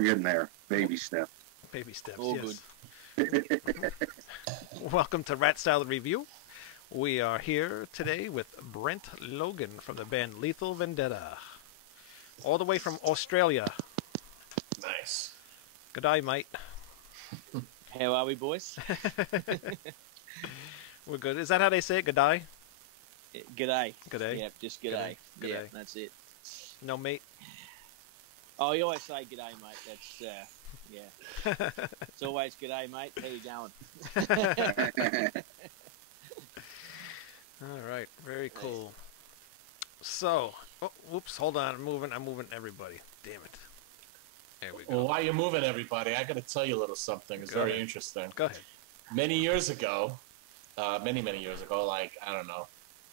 We're getting there. Baby steps. Baby steps, All yes. Welcome to Rat Salad Review. We are here today with Brent Logan from the band Lethal Vendetta. All the way from Australia. Nice. Good day, mate. How are we, boys? We're good. Is that how they say it? Good day? G'day. G'day. Yep, just g'day. G'day. Yeah, that's it. No, mate. Oh, you always say g'day, mate. That's, yeah. It's always g'day, mate. How you going? All right. Very cool. So, oh, whoops, hold on. I'm moving everybody. Damn it. There we go. Well, while you're moving, everybody, I got to tell you a little something. It's very interesting. Go ahead. Many years ago, many years ago, like, I don't know,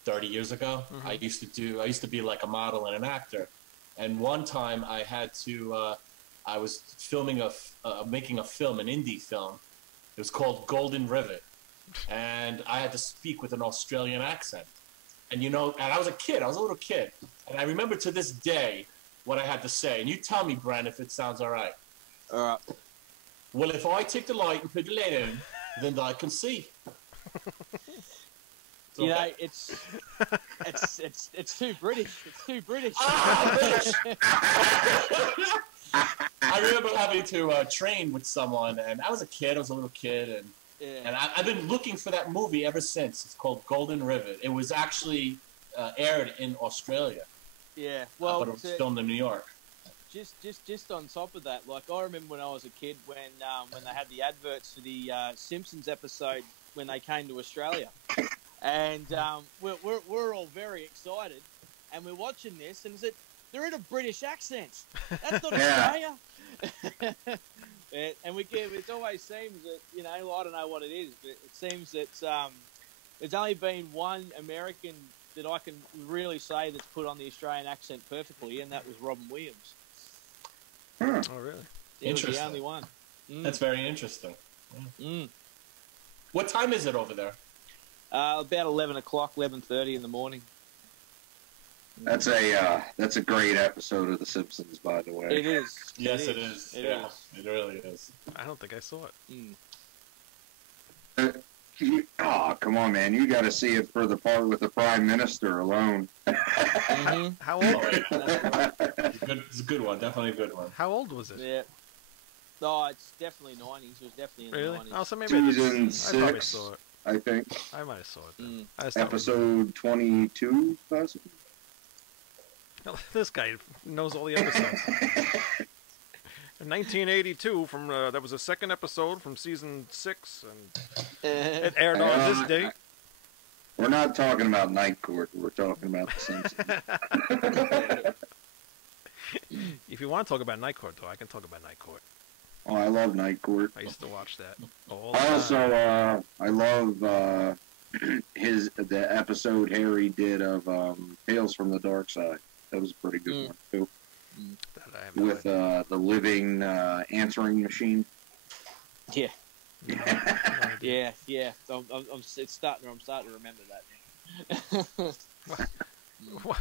30 years ago, I used to be like a model and an actor. And one time I had to, I was filming making a film, an indie film. It was called Golden Rivet. And I had to speak with an Australian accent. And, you know, and I was a kid. I was a little kid. And I remember to this day what I had to say. And you tell me, Brent, if it sounds all right. All right. Well, if I take the light and put the light in, then I can see. You know, it's too British. It's too British. Ah, British! I remember having to train with someone, and I was a kid. I was a little kid, and I've been looking for that movie ever since. It's called Golden Rivet. It was actually aired in Australia. Yeah, well, but it was filmed in New York. Just on top of that, like I remember when I was a kid when they had the adverts for the Simpsons episode when they came to Australia, and we're all very excited, and we're watching this, and they're in a British accent. That's not Australia. And it always seems that, you know, I don't know what it is, but it seems that there's only been one American that I can really say that's put on the Australian accent perfectly, and that was Robin Williams. Oh, really? He was the only one. That's very interesting. Yeah. What time is it over there? About 11 o'clock, 11:30 in the morning. That's a great episode of The Simpsons, by the way. It is. Yes, it is. It yeah, is. it really is. I don't think I saw it. Come on, man. You got to see it for the part with the Prime Minister alone. How old? It's a good one. Definitely a good one. How old was it? Yeah. No, it's definitely 90s. It was definitely in Really? the 90s. Oh, so maybe Season I probably 6, saw it. I think. I might have saw it then. I just thought Episode 22, possibly. This guy knows all the episodes. In 1982, from that was the second episode from season 6, and it aired on this date. We're not talking about Night Court. We're talking about The Simpsons. If you want to talk about Night Court, though, I can talk about Night Court. Oh, I love Night Court. I used to watch that all I the also, time. I love the episode Harry did of Tales from the Dark Side. That was a pretty good one too. That I have no With idea. the living answering machine. Yeah. No idea. Yeah. I'm starting to remember that now.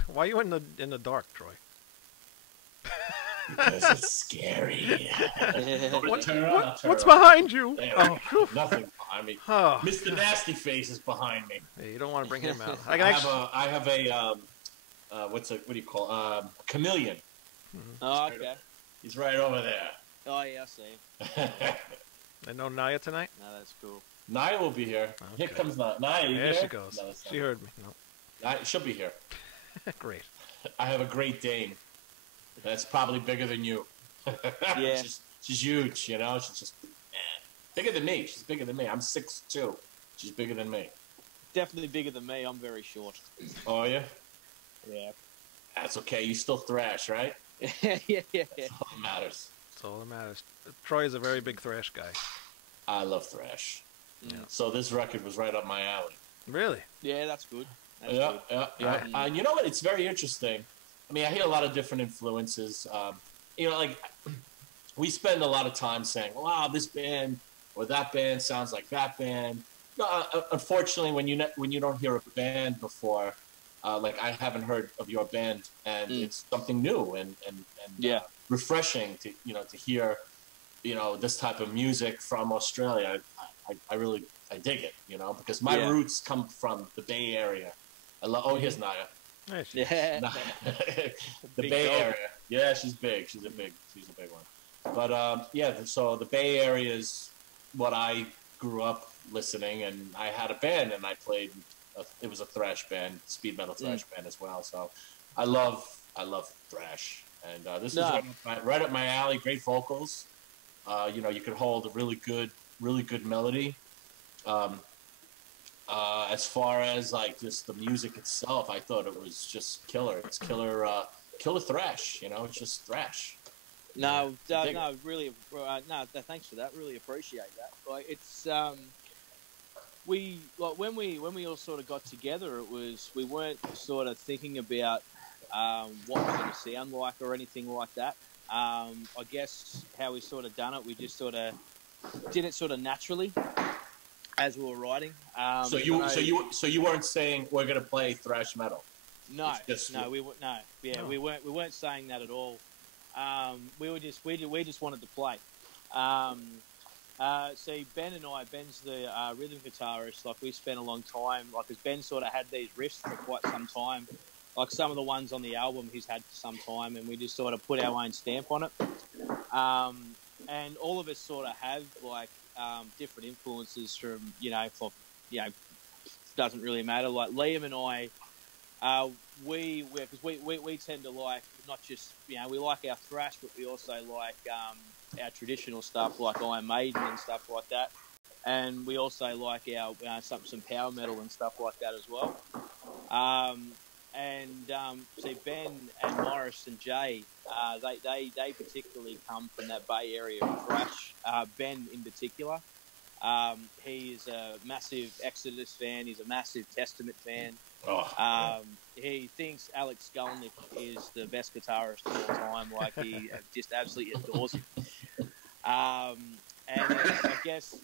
Why are you in the dark, Troy? Because it's scary. What's behind you? Oh, nothing behind me. Oh. Mr. Nasty Face is behind me. Hey, you don't want to bring him out. I have a what do you call chameleon. Oh, okay. He's right over there. Oh, yeah, I see him. And no Naya tonight? No, that's cool. Naya will be here. Okay. Here comes Naya. Naya, you There here? she goes. No, that's not She heard me. No. she'll be here. Great. I have a Great Dane. That's probably bigger than you. Yeah. She's huge, you know? She's just bigger than me. She's bigger than me. I'm 6'2". She's bigger than me. Definitely bigger than me. I'm very short. Oh, yeah? Yeah. That's okay. You still thrash, right? yeah. That's all that matters. That's all that matters. Troy is a very big thrash guy. I love thrash. Yeah. So this record was right up my alley. Really? Yeah, that's good. That's Yeah. good. You know what? It's very interesting. I mean, I hear a lot of different influences. You know, like, we spend a lot of time saying, wow, this band or that band sounds like that band. No, unfortunately, when you don't hear a band before, like I haven't heard of your band, and it's something new and refreshing to to hear this type of music from Australia. I really dig it, because my roots come from the Bay Area. I love. Oh, here's Naya. Yeah. The Bay Area. Yeah, she's big. She's a big one. But so the Bay Area is what I grew up listening, and I had a band, and I played. It was a thrash band, speed metal thrash band as well. So I love thrash, and this is right up my alley. Great vocals. You could hold a really good melody. As far as like just the music itself, I thought it was just killer. It's killer thrash. It's just thrash. No, really, thanks for that. Really appreciate that. Like, it's when we all sort of got together, we weren't sort of thinking about what we're going to sound like or anything like that. I guess how we sort of done it, we just sort of did it sort of naturally as we were writing. So you weren't saying we're going to play thrash metal. No, we weren't saying that at all. We just wanted to play. See, Ben's the rhythm guitarist. Like, we spent a long time, like, as Ben sort of had these riffs for quite some time. Like, some of the ones on the album he's had for some time, and we just sort of put our own stamp on it. And all of us sort of have, like, different influences from, doesn't really matter. Like, Liam and I, we tend to like, not just, we like our thrash, but we also like our traditional stuff, like Iron Maiden and stuff like that. And we also like our some power metal and stuff like that as well. See, Ben and Morris and Jay, they particularly come from that Bay Area of thrash. Ben in particular, he is a massive Exodus fan. He's a massive Testament fan. He thinks Alex Skolnick is the best guitarist of all time. Like, he just absolutely adores him. And I guess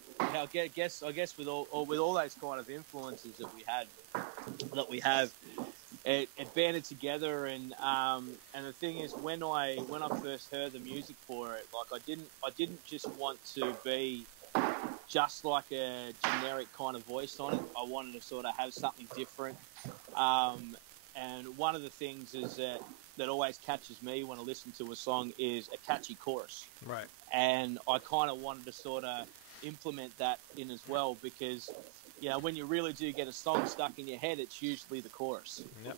with all those kind of influences that we have, it banded together. And the thing is, when I first heard the music for it, like, I didn't just want to be just like a generic kind of voice on it. I wanted to sort of have something different. And one of the things is that always catches me when I listen to a song is a catchy chorus. Right. And I kind of wanted to sort of implement that in as well, because, when you really do get a song stuck in your head, it's usually the chorus. Yep.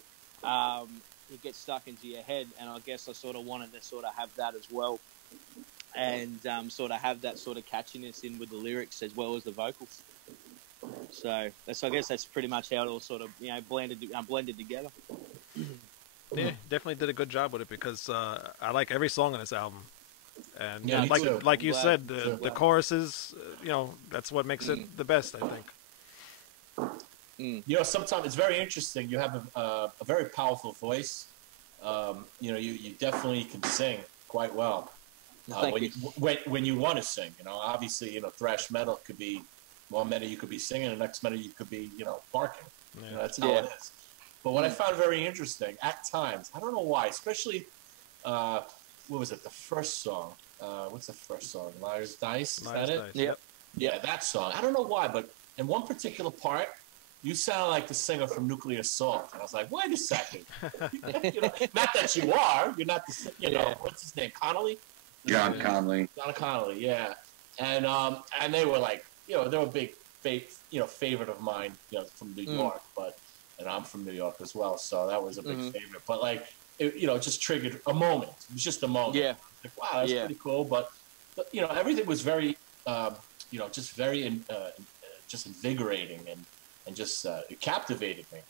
It gets stuck into your head, and I guess I sort of wanted to sort of have that as well. And sort of have that sort of catchiness in with the lyrics as well as the vocals. So I guess that's pretty much how it all sort of blended together. Yeah, definitely did a good job with it, because I like every song on this album, and like you said, the choruses, that's what makes it the best, I think. Sometimes it's very interesting. You have a very powerful voice. You definitely can sing quite well. When you want to sing, obviously, thrash metal could be one minute you could be singing, the next minute you could be, barking. Yeah. That's how it is. But what I found very interesting at times, I don't know why, especially, what was it? The first song. What's the first song? Liar's Dice. Is that it? Dice. Yep. Yeah, that song. I don't know why, but in one particular part, you sound like the singer from Nuclear Assault. And I was like, wait a second. Not that you are. You're not the, what's his name? Connolly? John Conley. John Connolly, yeah. And they were like, they were a big, favorite of mine, from New York, and I'm from New York as well, so that was a big favorite. But like, it just triggered a moment. It was just a moment. Yeah. Like, wow, that's pretty cool. But everything was very, just very, just invigorating and just it captivated me.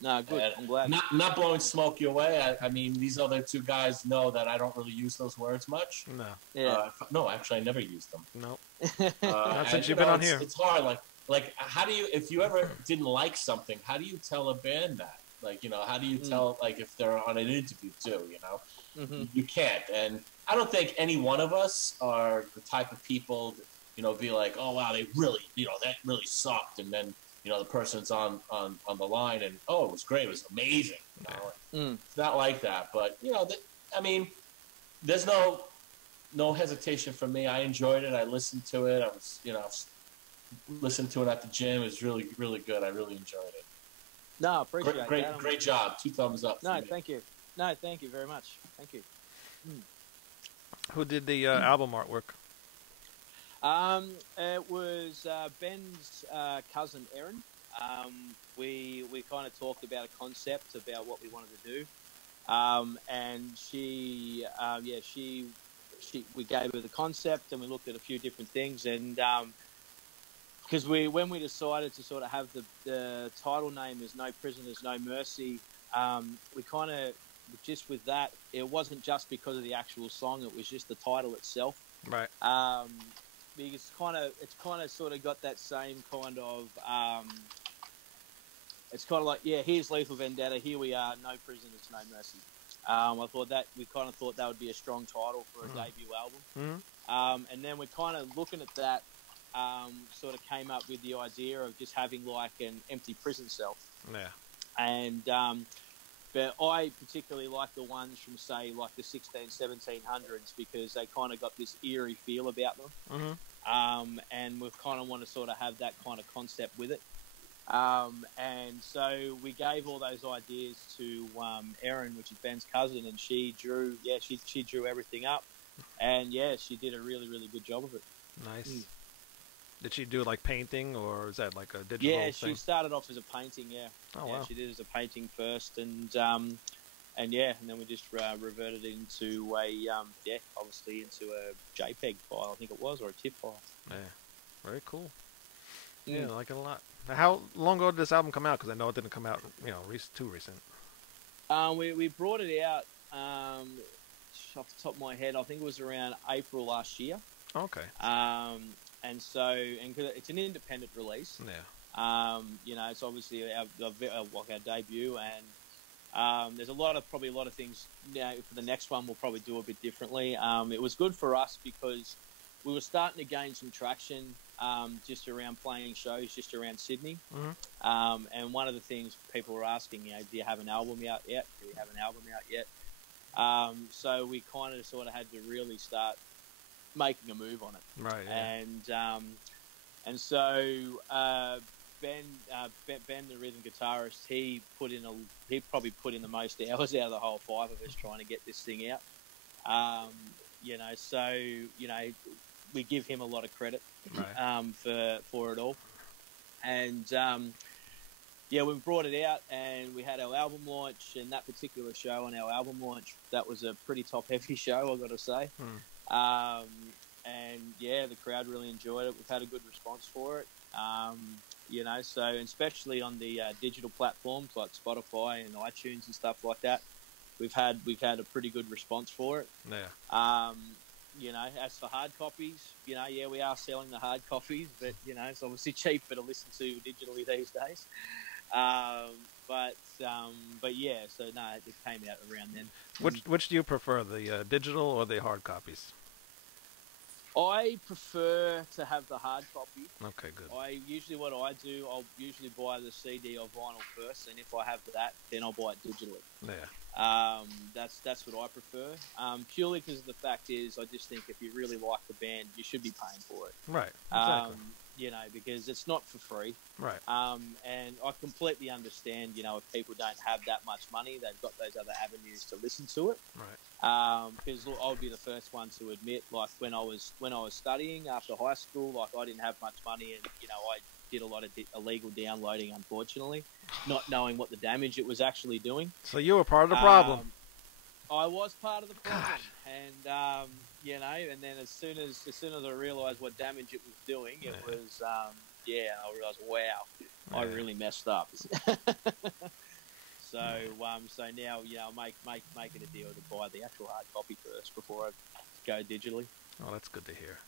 No, good. I'm glad. Not blowing smoke your way. I mean, these other two guys know that I don't really use those words much. No. Yeah. No, actually, I never used them. No. Not since you've been on here. It's hard. Like, how do you, if you ever didn't like something, how do you tell a band that? Like, how do you tell, like, if they're on an interview too, You can't. And I don't think any one of us are the type of people that, be like, oh, wow, they really, that really sucked. And then, the person's on the line and, oh, it was great, it was amazing. It's not like that, but I mean, there's no hesitation from me. I enjoyed it. I listened to it. I was, listened to it at the gym. It was really, really good. I really enjoyed it. No, appreciate that. Great job. 2 thumbs up. No, thank you. No, thank you very much. Thank you. Who did the album artwork? It was Ben's cousin, Erin. We kind of talked about a concept about what we wanted to do, and she we gave her the concept and we looked at a few different things, and because when we decided to sort of have the title name as No Prisoners, No Mercy, we kind of just with that, it wasn't just because of the actual song; it was just the title itself, right? Because it's kind of sort of got that same kind of it's kind of like, yeah, here's Lethal Vendetta, here we are, No Prisoners, No Mercy. I thought that we kind of thought that would be a strong title for a debut album, and then we're kind of looking at that, sort of came up with the idea of just having like an empty prison cell. Yeah, and but I particularly like the ones from, say, like the 1700s because they kind of got this eerie feel about them. And we kind of want to sort of have that kind of concept with it. And so we gave all those ideas to Erin, which is Ben's cousin, and she drew everything up. And, yeah, she did a really, really good job of it. Nice. Did she do like painting, or is that like a digital thing? Yeah, she started off as a painting, yeah. Oh, yeah, wow. She did as a painting first, and then we just reverted into obviously into a JPEG file, I think it was, or a TIFF file. Yeah, very cool. Yeah, I like it a lot. Now, how long ago did this album come out? Because I know it didn't come out, too recent. We brought it out off the top of my head. I think it was around April last year. Okay. And so, and cause it's an independent release. Yeah. It's obviously our debut, and there's probably a lot of things. For the next one, we'll probably do a bit differently. It was good for us because we were starting to gain some traction, just around playing shows, just around Sydney. And one of the things people were asking, do you have an album out yet? Do we have an album out yet? So we kind of sort of had to really start making a move on it, right? Yeah. And so Ben, the rhythm guitarist, he probably put in the most hours out of the whole 5 of us trying to get this thing out. So we give him a lot of credit, right, for it all. And we brought it out, and we had our album launch, and that particular show on our album launch, that was a pretty top-heavy show, I've got to say. And the crowd really enjoyed it. We've had a good response for it. So especially on the digital platforms like Spotify and iTunes and stuff like that, we've had a pretty good response for it. Yeah. As for hard copies, we are selling the hard copies, but it's obviously cheaper to listen to digitally these days. So no, it came out around then. Which do you prefer, the digital or the hard copies? I prefer to have the hard copy. Okay, good. What I do, I'll usually buy the CD or vinyl first, and if I have that, then I'll buy it digitally. Yeah. That's what I prefer. Purely because the fact is, I just think if you really like the band, you should be paying for it. Right. Exactly. Because it's not for free. Right. And I completely understand, if people don't have that much money, they've got those other avenues to listen to it. Right. Because I would be the first one to admit, like when I was studying after high school, like I didn't have much money, and I did a lot of illegal downloading, unfortunately, not knowing what the damage it was actually doing. So you were part of the problem. I was part of the problem, and and then as soon as I realised what damage it was doing, it was I realised, wow, I really messed up. So now I'm making a deal to buy the actual hard copy first before I go digitally. Oh, that's good to hear.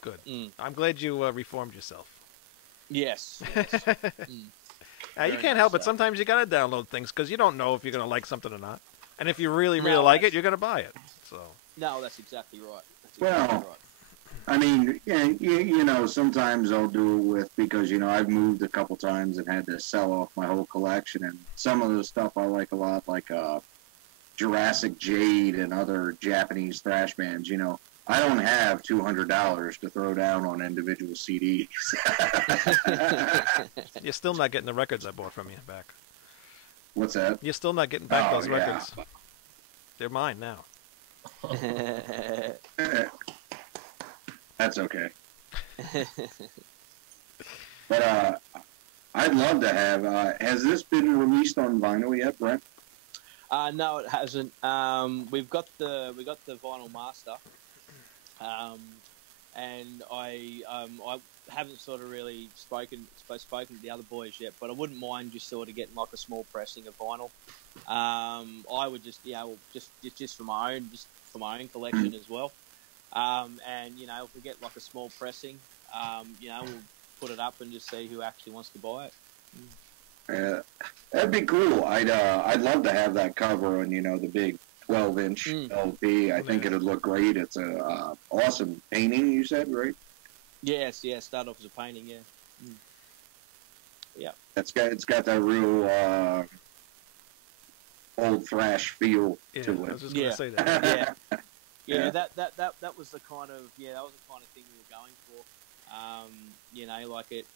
Good. I'm glad you reformed yourself. Yes. You can't help it. Sometimes you gotta download things because you don't know if you're gonna like something or not. And if you really like it, you're gonna buy it. So. No, that's exactly right. Well, I mean, yeah, you know, sometimes I'll do it with, because, you know, I've moved a couple times and had to sell off my whole collection, and some of the stuff I like a lot, like Jurassic Jade and other Japanese thrash bands, you know. I don't have $200 to throw down on individual CDs. You're still not getting the records I bought from you back. What's that? You're still not getting back those yeah. records. They're mine now. That's okay. But I'd love to have. Has this been released on vinyl yet, Brent? No, it hasn't. We got the vinyl master, and I haven't sort of really spoken to the other boys yet. But I wouldn't mind just sort of getting like a small pressing of vinyl. I would just just for my own collection as well. And you know, if we get like a small pressing, you know, we'll put it up and just see who actually wants to buy it. Yeah, that'd be cool. I'd love to have that cover on, you know, the big 12-inch LP. I think it'd look great. It's a awesome painting. You said, right? Yes. Start off as a painting. Yeah. Yeah. It's got that real old thrash feel to it. I was just gonna say that. Yeah. That was the kind of thing we were going for. You know, like it.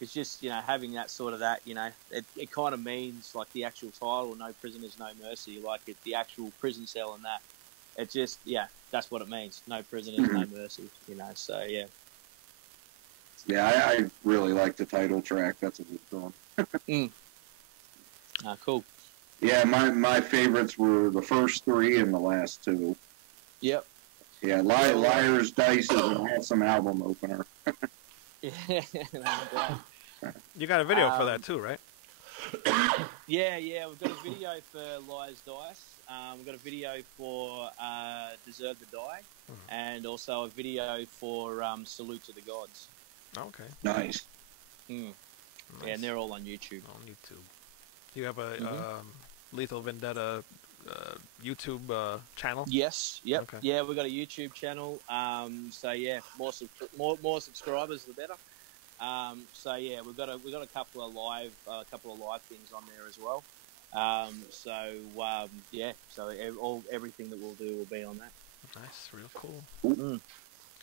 It's just, you know, having that sort of that, you know, it kind of means like the actual title, No Prisoners, No Mercy, like the actual prison cell and that. It just, that's what it means. No prisoners, no mercy, you know, so yeah. Yeah, I really like the title track. That's a good song. Cool. Yeah, my favorites were the first three and the last two. Yep. Yeah, Liar's Dice is an awesome album opener. Yeah. You got a video for that too, right? Yeah. We've got a video for Liar's Dice. We've got a video for Deserve to Die, and also a video for Salute to the Gods. Okay. Nice. Yeah, and they're all on YouTube. On YouTube. Do you have a Lethal Vendetta YouTube channel? Yes. Yep. Okay. Yeah, we've got a YouTube channel. So yeah, more subscribers the better. So yeah, we've got a couple of live things on there as well. So everything that we'll do will be on that. Nice, real cool.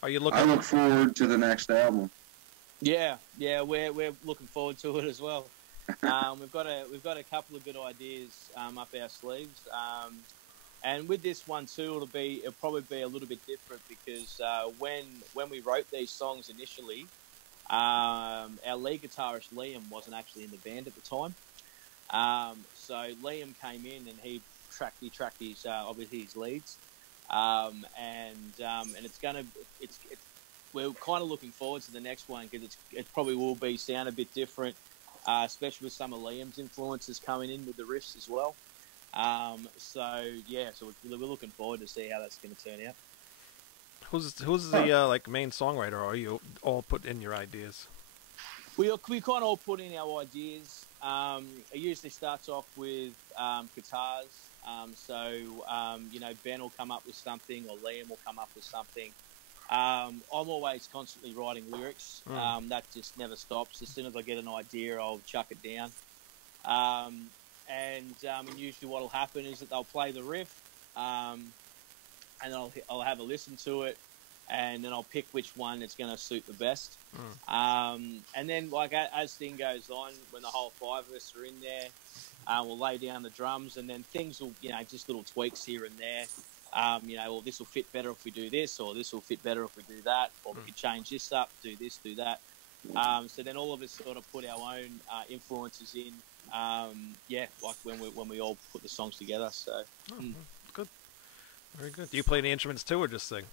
Are you looking? I look forward to the next album. Yeah, we're looking forward to it as well. We've got a couple of good ideas up our sleeves, and with this one too, it'll probably be a little bit different because when we wrote these songs initially, our lead guitarist Liam wasn't actually in the band at the time. So Liam came in and he tracked his obviously his leads, and we're kind of looking forward to the next one because it probably will sound a bit different. Especially with some of Liam's influences coming in with the riffs as well. So we're looking forward to see how that's going to turn out. Who's the like main songwriter? Or are you all put in your ideas? We kind of all put in our ideas. It usually starts off with guitars. You know, Ben will come up with something, or Liam will come up with something. I'm always constantly writing lyrics. That just never stops. As soon as I get an idea, I'll chuck it down. And usually what will happen is that they'll play the riff, and I'll have a listen to it, and then I'll pick which one that's going to suit the best. And then, like, as thing goes on, when the whole five of us are in there, we'll lay down the drums, and then things will, you know, just little tweaks here and there. You know, well, this will fit better if we do this, or this will fit better if we do that, or we could change this up, do this, do that. So then all of us sort of put our own influences in, like when we all put the songs together. So good, very good. Do you play any instruments too, or just sing?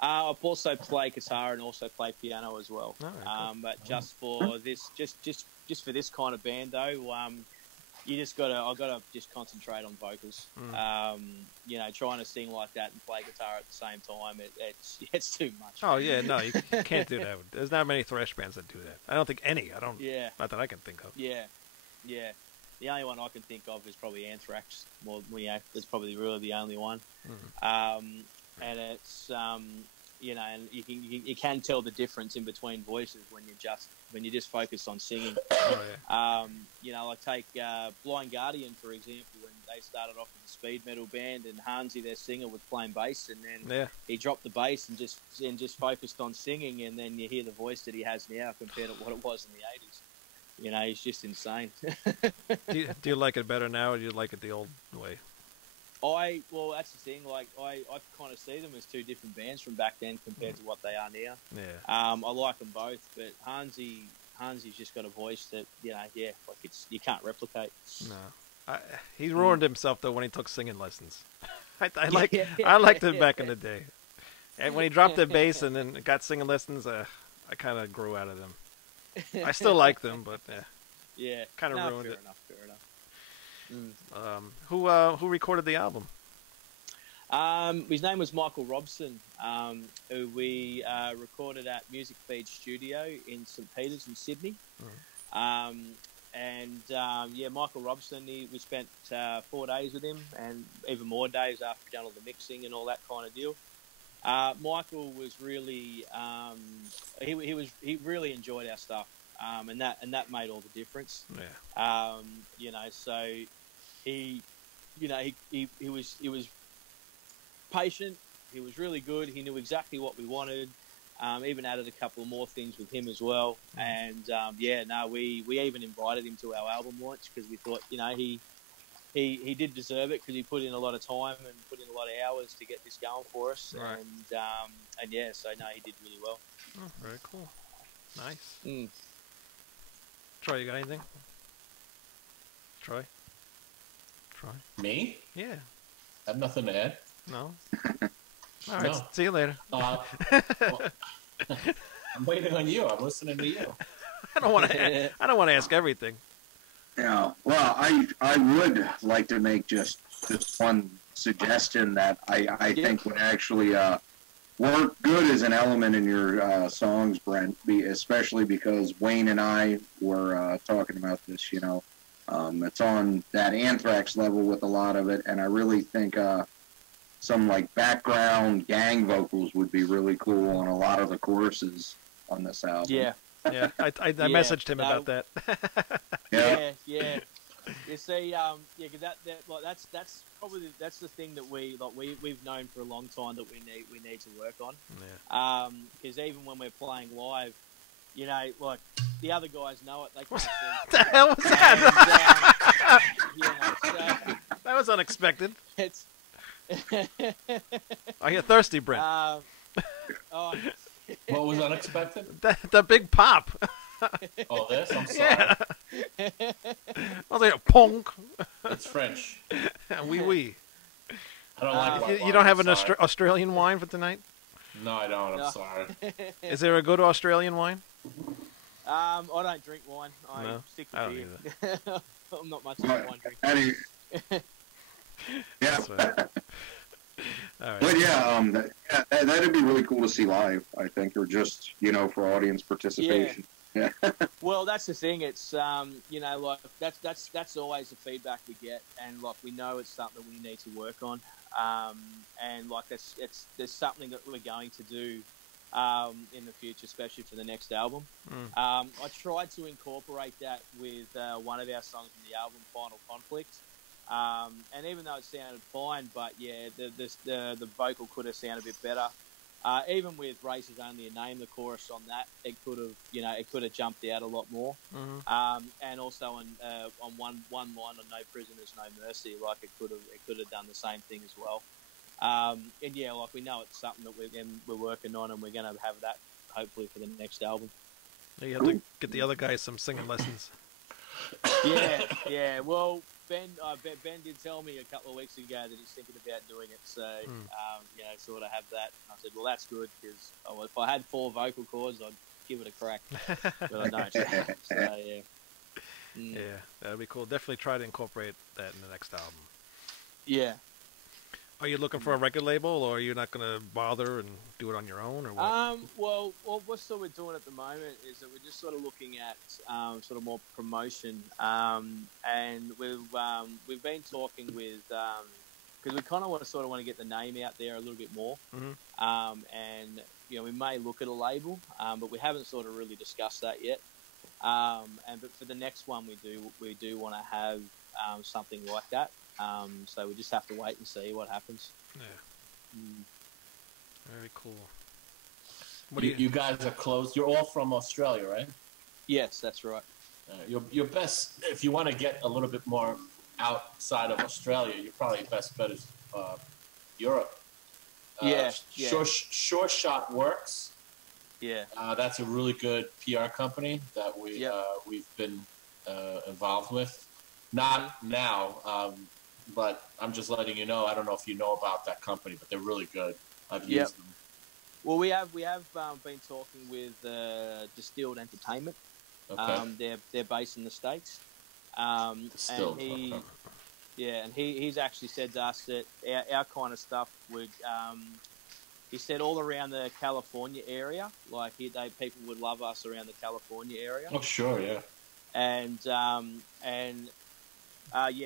I also play guitar and also play piano as well. But just for this, just for this kind of band though, I've gotta just concentrate on vocals. You know, trying to sing like that and play guitar at the same time, it's too much. Oh yeah, no, you can't do that. There's not many thrash bands that do that. I don't think any. Yeah. Not that I can think of. Yeah. The only one I can think of is probably Anthrax. Well, that's probably really the only one. And it's you know, and you can tell the difference in between voices when you just focus on singing. Oh, yeah. You know, like take Blind Guardian for example, when they started off as a speed metal band, and Hansi, their singer, was playing bass, and then he dropped the bass and just focused on singing, and then you hear the voice that he has now compared to what it was in the 80s. You know, he's just insane. do you like it better now, or do you like it the old way? Well, that's the thing. Like, I kind of see them as two different bands from back then compared to what they are now. Yeah. I like them both, but Hansi's just got a voice that, you know, like you can't replicate. No, he ruined himself though when he took singing lessons. I liked it back in the day, and when he dropped the bass and then got singing lessons, I kind of grew out of them. I still like them, but kind of ruined it. Fair enough. Who recorded the album? His name was Michael Robson, who we recorded at Music Feed Studio in St. Peters in Sydney. Michael Robson, we spent 4 days with him, and even more days after we'd done all the mixing and all that kind of deal. Michael was really he really enjoyed our stuff, and that made all the difference. Yeah. You know, so he was patient. He was really good. He knew exactly what we wanted. Even added a couple of more things with him as well. And we even invited him to our album launch because we thought, you know, he did deserve it because he put in a lot of time and put in a lot of hours to get this going for us. Right. And so he did really well. Oh, very cool. Nice. Troy, you got anything? Troy? Me? Yeah. I have nothing to add. No? All right, No. see you later. Well, I'm waiting on you. I'm listening to you. I don't want to ask everything. Yeah, well, I would like to make just one suggestion that I think would actually work good as an element in your songs, Brent, especially because Wayne and I were talking about this, you know. It's on that Anthrax level with a lot of it, and I really think some like background gang vocals would be really cool on a lot of the choruses on this album. Yeah. Yeah, I messaged him about that. Yeah. You see, that's probably the thing that we've known for a long time that we need to work on. Yeah. Because even when we're playing live, you know, like the other guys know it. They can't sing. What the hell was that? So That was unexpected. it's. Are you thirsty, Brent? What was unexpected? The big pop. Oh, this? I'm sorry. Yeah. I was like, ponk. It's French. Oui. I don't like white You wine, don't have I'm an sorry. Australian wine for tonight? No, I don't. I'm No. sorry. Is there a good Australian wine? I don't drink wine. I No, stick I to don't beer. I'm not much of a wine drinker. Yeah. That's right. All right. But that'd be really cool to see live, I think, or just, you know, for audience participation. Yeah. Well, that's the thing. It's you know, like that's always the feedback we get, and like we know it's something we need to work on. And like there's something that we're going to do in the future, especially for the next album. I tried to incorporate that with one of our songs in the album, Final Conflict. And even though it sounded fine, but yeah, the vocal could have sounded a bit better. Even with Race Is Only a Name, the chorus on that, it could have jumped out a lot more. And also on one line on No Prisoners, No Mercy, like it could have done the same thing as well. And yeah, like we know it's something that we're working on, and we're going to have that hopefully for the next album. You have to get the other guys some singing lessons. Yeah. Well, Ben did tell me a couple of weeks ago that he's thinking about doing it, so you know, sort of have that. And I said, well, that's good because if I had 4 vocal cords, I'd give it a crack, but I don't. So yeah. Yeah, that'd be cool. Definitely try to incorporate that in the next album. Yeah. Are you looking for a record label, or are you not going to bother and do it on your own, or what? Well, what sort we're doing at the moment is that we're just sort of looking at sort of more promotion, and we've been talking with because we kind of want to get the name out there a little bit more. Mm-hmm. And we may look at a label, but we haven't sort of really discussed that yet. But for the next one, we do want to have something like that. So we just have to wait and see what happens. Yeah. Very cool. You guys are close. You're all from Australia, right? Yes, that's right. Your best, if you want to get a little bit more outside of Australia, your probably best bet is Europe. Sure Shot Works. Yeah. That's a really good PR company that we've been involved with. Not now, but I'm just letting you know. I don't know if you know about that company, but they're really good. I've used them. Well, we have been talking with Distilled Entertainment. Okay. They're based in the States. Distilled. And he's actually said to us that our kind of stuff would. He said all around the California area, like people would love us around the California area. Oh, sure, yeah. And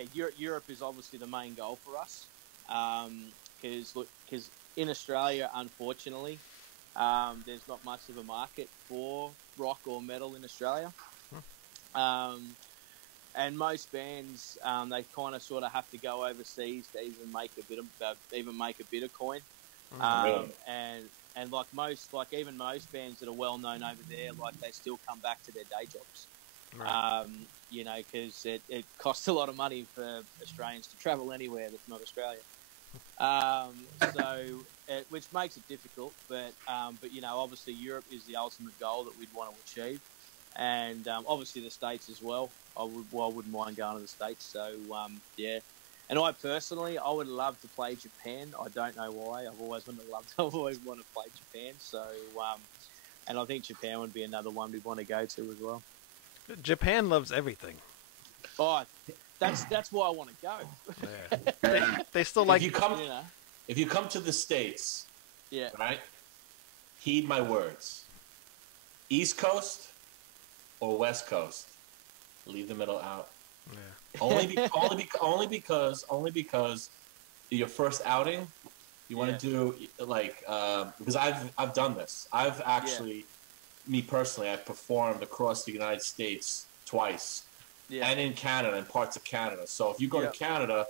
Europe is obviously the main goal for us. Because in Australia, unfortunately, there's not much of a market for rock or metal in Australia. And most bands, they kind of sort of have to go overseas to even make a bit of coin. Really? And even most bands that are well known over there, like they still come back to their day jobs. Right. Because it costs a lot of money for Australians to travel anywhere that's not Australia. Which makes it difficult, but obviously Europe is the ultimate goal that we'd want to achieve, and obviously the States as well. I wouldn't mind going to the States. So and I personally, I would love to play Japan. I don't know why. I've always wanted to play Japan. So and I think Japan would be another one we'd want to go to as well. Japan loves everything. Oh, that's why I want to go. Yeah. They still like if you come to the States, right? Heed my words. East Coast or West Coast, leave the middle out. Yeah. Only because your first outing, you want to do because I've done this. I've actually, me personally, I've performed across the United States twice. Yeah. And in Canada and parts of Canada. So if you go to Canada,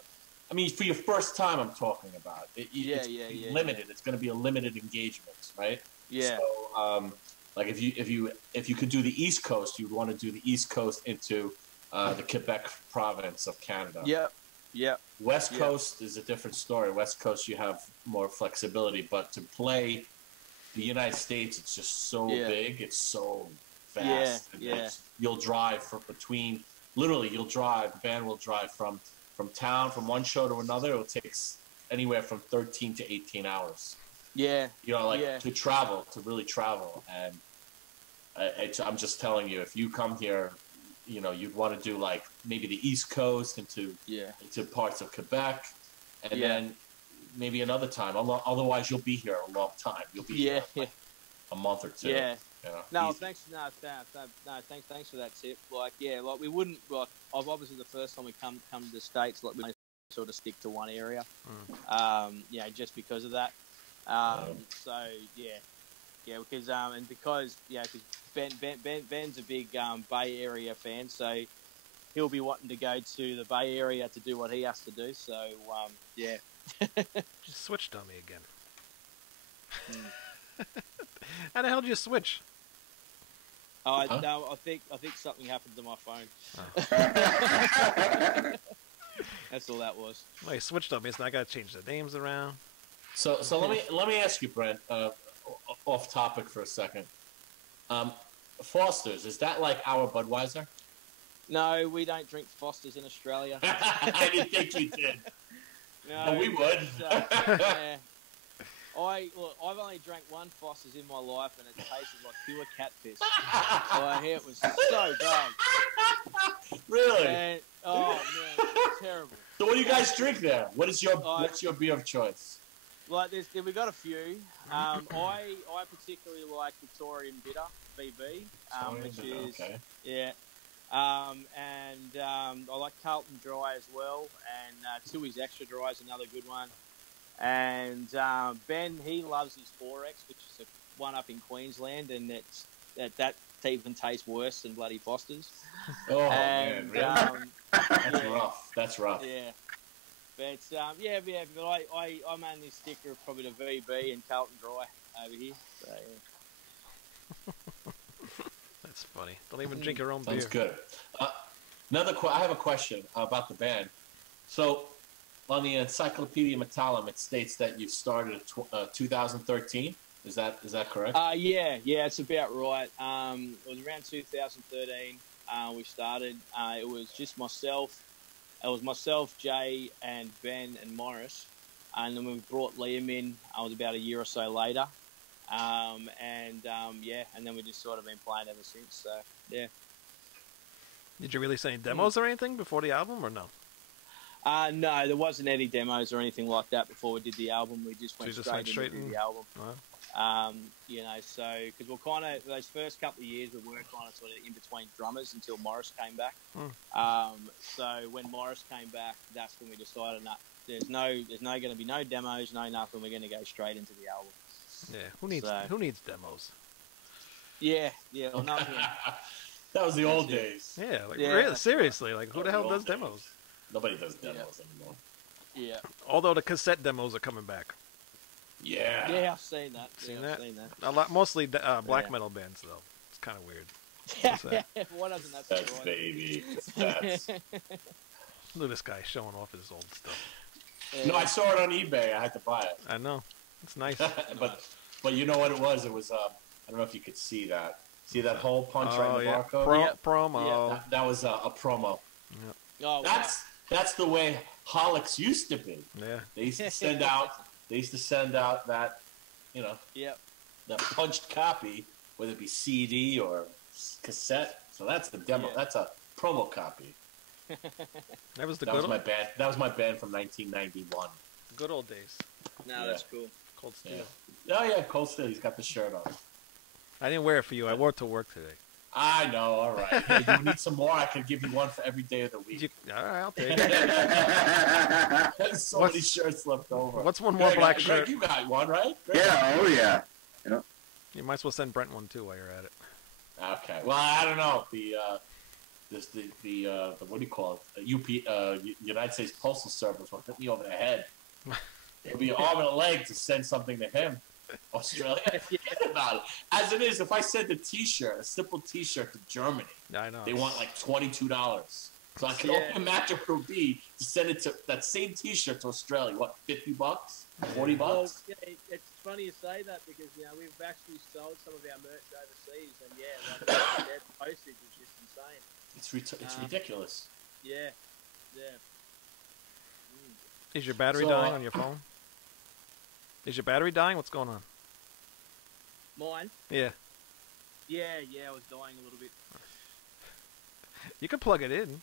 I mean, for your first time, I'm talking about it's limited. It's going to be a limited engagement, right? Yeah. So, if you could do the East Coast, you'd want to do the East Coast into the Quebec province of Canada. Yeah. Yeah. West Coast is a different story. West Coast, you have more flexibility, but to play the United States, it's just so big. It's so fast. Yeah. You'll drive Literally, the band will drive from town, from one show to another. It takes anywhere from 13 to 18 hours. Yeah. To really travel. And I'm just telling you, if you come here, you'd want to do like maybe the East Coast into parts of Quebec. And then maybe another time. Otherwise, you'll be here a long time. You'll be here a month or two. Yeah. Easy. Thanks for that tip. We wouldn't. Obviously the first time we come to the States, we sort of stick to one area. Just because of that. Because Ben's a big Bay Area fan, so he'll be wanting to go to the Bay Area to do what he has to do. So Just switched on me again. How the hell did you switch? No, I think something happened to my phone. Oh. That's all that was. Well, you switched on me, so I got to change the names around. So let me ask you, Brent, off topic for a second. Foster's, is that like our Budweiser? No, we don't drink Foster's in Australia. I didn't think you did. No, we would. I've only drank one Foster's in my life, and it tasted like pure cat piss. It was so bad. Really? And, man, terrible. So what do you guys drink there? What's your beer of choice? We got a few. I particularly like Victorian Bitter, VB, which is I like Carlton Dry as well, and Tui's Extra Dry is another good one. And Ben, he loves his 4X, which is a one up in Queensland, and that even tastes worse than bloody Foster's. Oh And, man, really? That's rough. That's rough. Yeah. But but I mainly sticker of probably the VB and Carlton Dry over here. So, yeah. That's funny. Don't even drink your own beer. Sounds good. I have a question about the band. So, on the Encyclopedia Metallum, it states that you started 2013. Is that correct? Yeah, it's about right. It was around 2013. We started. It was just myself. It was myself, Jay, and Ben and Morris, and then we brought Liam in. I was about a year or so later, and then we just sort of been playing ever since. So yeah. Did you release any demos or anything before the album, or no? No, there wasn't any demos or anything like that before we did the album. We just went straight into the album. Wow. So because we're kind of those first couple of years we were kind of sort of in between drummers until Morris came back. So when Morris came back, that's when we decided, nah, there's going to be no demos, no nothing. We're going to go straight into the album. Yeah, who needs demos? Yeah, well, nothing. That was the old days. Yeah, really, seriously, like who the hell does days. demos? Nobody does demos anymore. Yeah. Although the cassette demos are coming back. Yeah. Yeah, I've seen that. Seen I've that? seen that. A lot, mostly black metal bands though. It's kind of weird. Why doesn't that That's surprise baby. That's... Look at this guy showing off his old stuff. No, I saw it on eBay. I had to buy it. I know. It's nice. but you know what it was? It was I don't know if you could see that. See that hole punch right in the barcode? Promo. Yeah, that was a promo. Yep. Oh, That's the way Holics used to be. Yeah. They used to send out. They used to send out that, that punched copy, whether it be CD or cassette. So that's the demo. Yeah. That's a promo copy. That was my band. That was my band from 1991. Good old days. No, that's cool. Cold Steel. Yeah. Oh yeah, Cold Steel. He's got the shirt on. I didn't wear it for you. I wore it to work today. I know. All right. Hey, you need some more? I can give you one for every day of the week. All right, I'll take it. There's so many shirts left over. What's one more black shirt? Greg, you got one, right? Greg? Yeah. Oh yeah. You might as well send Brent one too while you're at it. Okay. Well, I don't know. The what do you call it? United States Postal Service will hit me over the head. It'll be an arm and a leg to send something to him. Australia, forget about it. As it is, if I send a simple T-shirt to Germany, I know they want like $22. So I can only imagine what it would be to send it to that same T-shirt to Australia. What, $50, $40? Well, it's funny you say that because we've actually sold some of our merch overseas, and their postage is just insane. It's ridiculous. Yeah. Is your battery dying on your phone? Is your battery dying? What's going on? Mine? Yeah. Yeah, I was dying a little bit. You can plug it in.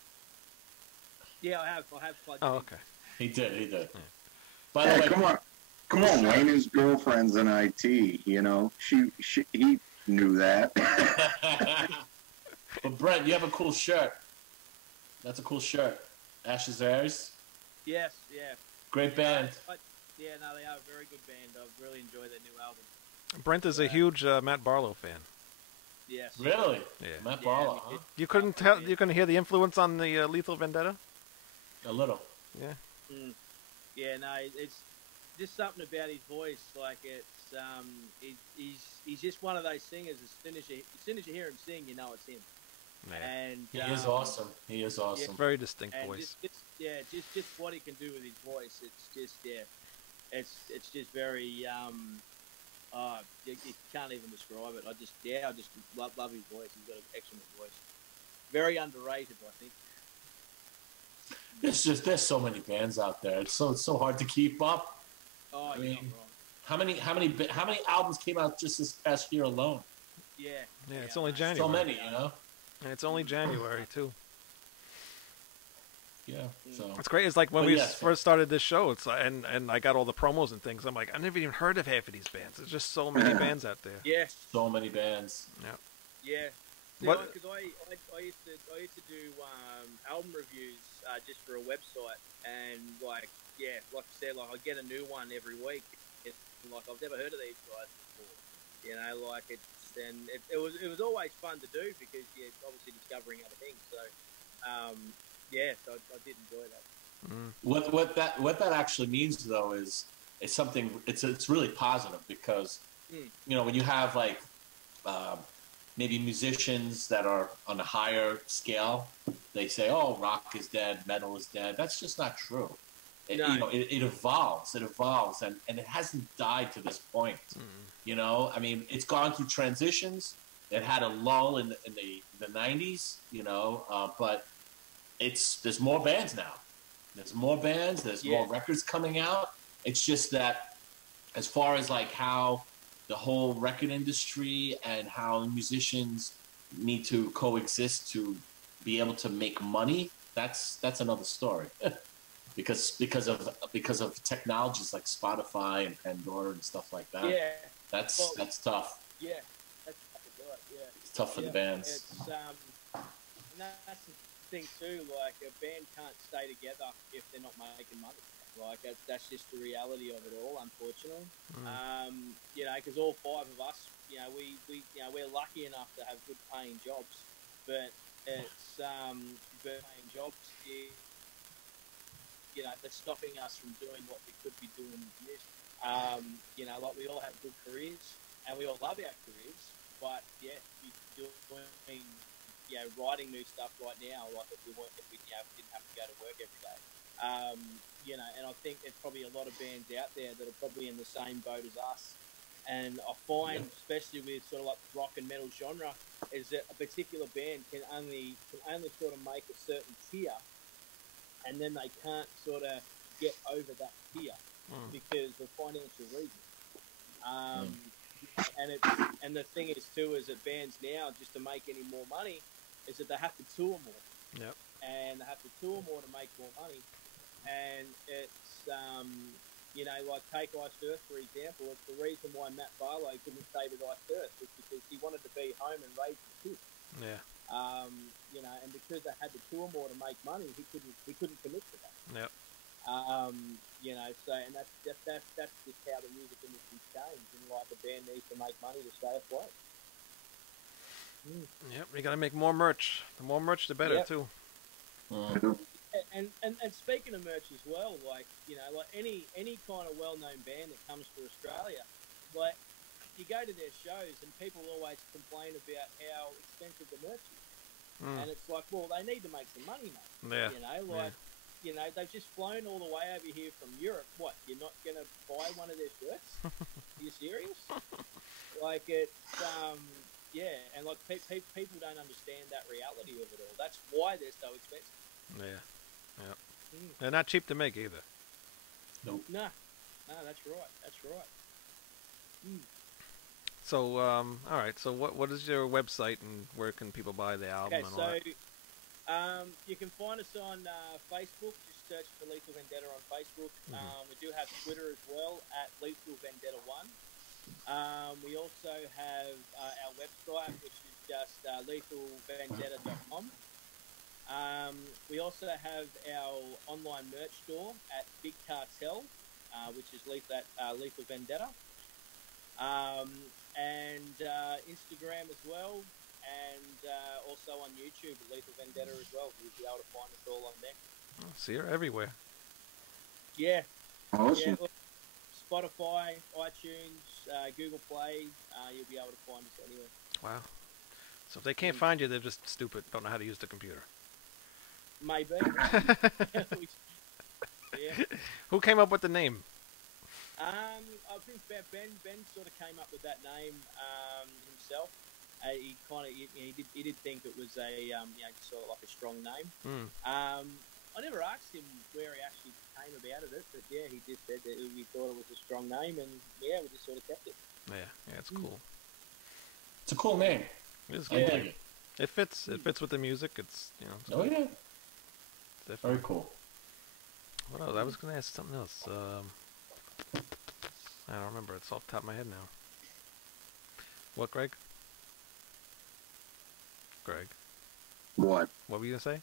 Yeah, I have plugged it in. Oh, okay. He did. Yeah. By the way, come on, Wayne. His girlfriend's in IT. He knew that. But Brent, you have a cool shirt. That's a cool shirt. Ashes Airs. Yes, yeah. Great band. They are a very good band. I've really enjoyed their new album. Brent is a huge Matt Barlow fan. Yes. Really? Yeah. Matt Barlow, huh? You couldn't tell? You can hear the influence on the Lethal Vendetta? A little. Yeah. Yeah, no, it's just something about his voice. Like it's he's just one of those singers. As soon as you hear him sing, you know it's him. Man. And he is awesome. He is awesome. Yeah, very distinct voice. Just what he can do with his voice. It's just it's just very you can't even describe it. I just love his voice. He's got an excellent voice. Very underrated, I think. It's just there's so many bands out there. It's so hard to keep up. Oh, I mean, how many albums came out just this past year alone? Yeah. Yeah, it's only January. So many, And it's only January too. Yeah. So it's great. It's like when we first started this show. It's and I got all the promos and things. I'm like, I never even heard of half of these bands. There's just so many bands out there. Yeah. So many bands. Yeah. Yeah. What? Because I used to do album reviews just for a website, and like yeah, like I said, like I get a new one every week. It's like I've never heard of these guys before. You know, like it was always fun to do because you're obviously discovering other things. So yeah, so I did enjoy that. Mm. What that actually means though is it's something it's really positive because you know when you have like maybe musicians that are on a higher scale, they say, "Oh, rock is dead, metal is dead." That's just not true. No. You know, it evolves, and it hasn't died to this point. You know, I mean, it's gone through transitions. It had a lull in the 90s, you know, but there's more bands now. There's more bands. There's more records coming out. It's just that as far as like how the whole record industry and how musicians need to coexist to be able to make money, that's another story. because of technologies like Spotify and Pandora and stuff like that. Yeah, that's tough. Yeah, that's right. Yeah, it's tough for the bands. It's and that's the thing too. Like a band can't stay together if they're not making money. Like that's just the reality of it all, unfortunately. You know, because all five of us, you know, we you know we're lucky enough to have good paying jobs, but it's good paying jobs. You know, that's stopping us from doing what we could be doing with music. You know, like we all have good careers and we all love our careers, but yeah, you're doing, you know, writing new stuff right now, like if we you know, didn't have to go to work every day. You know, and I think there's probably a lot of bands out there that are probably in the same boat as us. And I find, especially with sort of like rock and metal genre, is that a particular band can only sort of make a certain tier, and then they can't sort of get over that tier because of financial reasons. And the thing is too is that bands now, just to make any more money, is that they have to tour more. Yep. And they have to tour more to make more money. And it's you know, like take Ice Earth for example. It's the reason why Matt Barlow couldn't stay with Ice Earth was because he wanted to be home and raise his kids. Yeah. You know, and because they had to tour more to make money, he couldn't commit to that. Yep. You know, so and that's just how the music industry's changed, and like the band needs to make money to stay afloat. Yep, you got to make more merch. The more merch, the better too. And speaking of merch as well, like you know, like any kind of well-known band that comes to Australia, like you go to their shows and people always complain about how expensive the merch is, and it's like, well, they need to make some money, mate. Yeah. You know, like you know, they've just flown all the way over here from Europe. What? You're not gonna buy one of their shirts? Are you serious? Like it's yeah, and like people don't understand that reality of it all. That's why they're so expensive. Yeah. Yeah. They're not cheap to make either. Nope. No, that's right. That's right. So, all right. So, what is your website and where can people buy the album and all that? You can find us on Facebook. Just search for Lethal Vendetta on Facebook. We do have Twitter as well at Lethal Vendetta 1. We also have our website, which is just lethalvendetta.com. We also have our online merch store at Big Cartel, which is Lethal Vendetta. And Instagram as well, and also on YouTube, Lethal Vendetta as well. You'll be able to find us all on there. Oh, see her everywhere. Yeah. Awesome. Yeah, Spotify, iTunes, Google Play, you'll be able to find us anywhere. Wow. So if they can't find you, they're just stupid, don't know how to use the computer. Maybe. Yeah. Who came up with the name? I think Ben sort of came up with that name himself. He kind of he did think it was a you know, sort of like a strong name. I never asked him where he actually came about it, but yeah, he just said that he thought it was a strong name, and yeah, we just sort of kept it. Yeah, it's cool. It's a cool name. It is I cool. dig it. It fits. It fits with the music. It's It's Oh yeah. different. Very cool. What else? I was going to ask something else. I don't remember. It's off the top of my head now. What, Greg? Greg. What? What were you gonna say?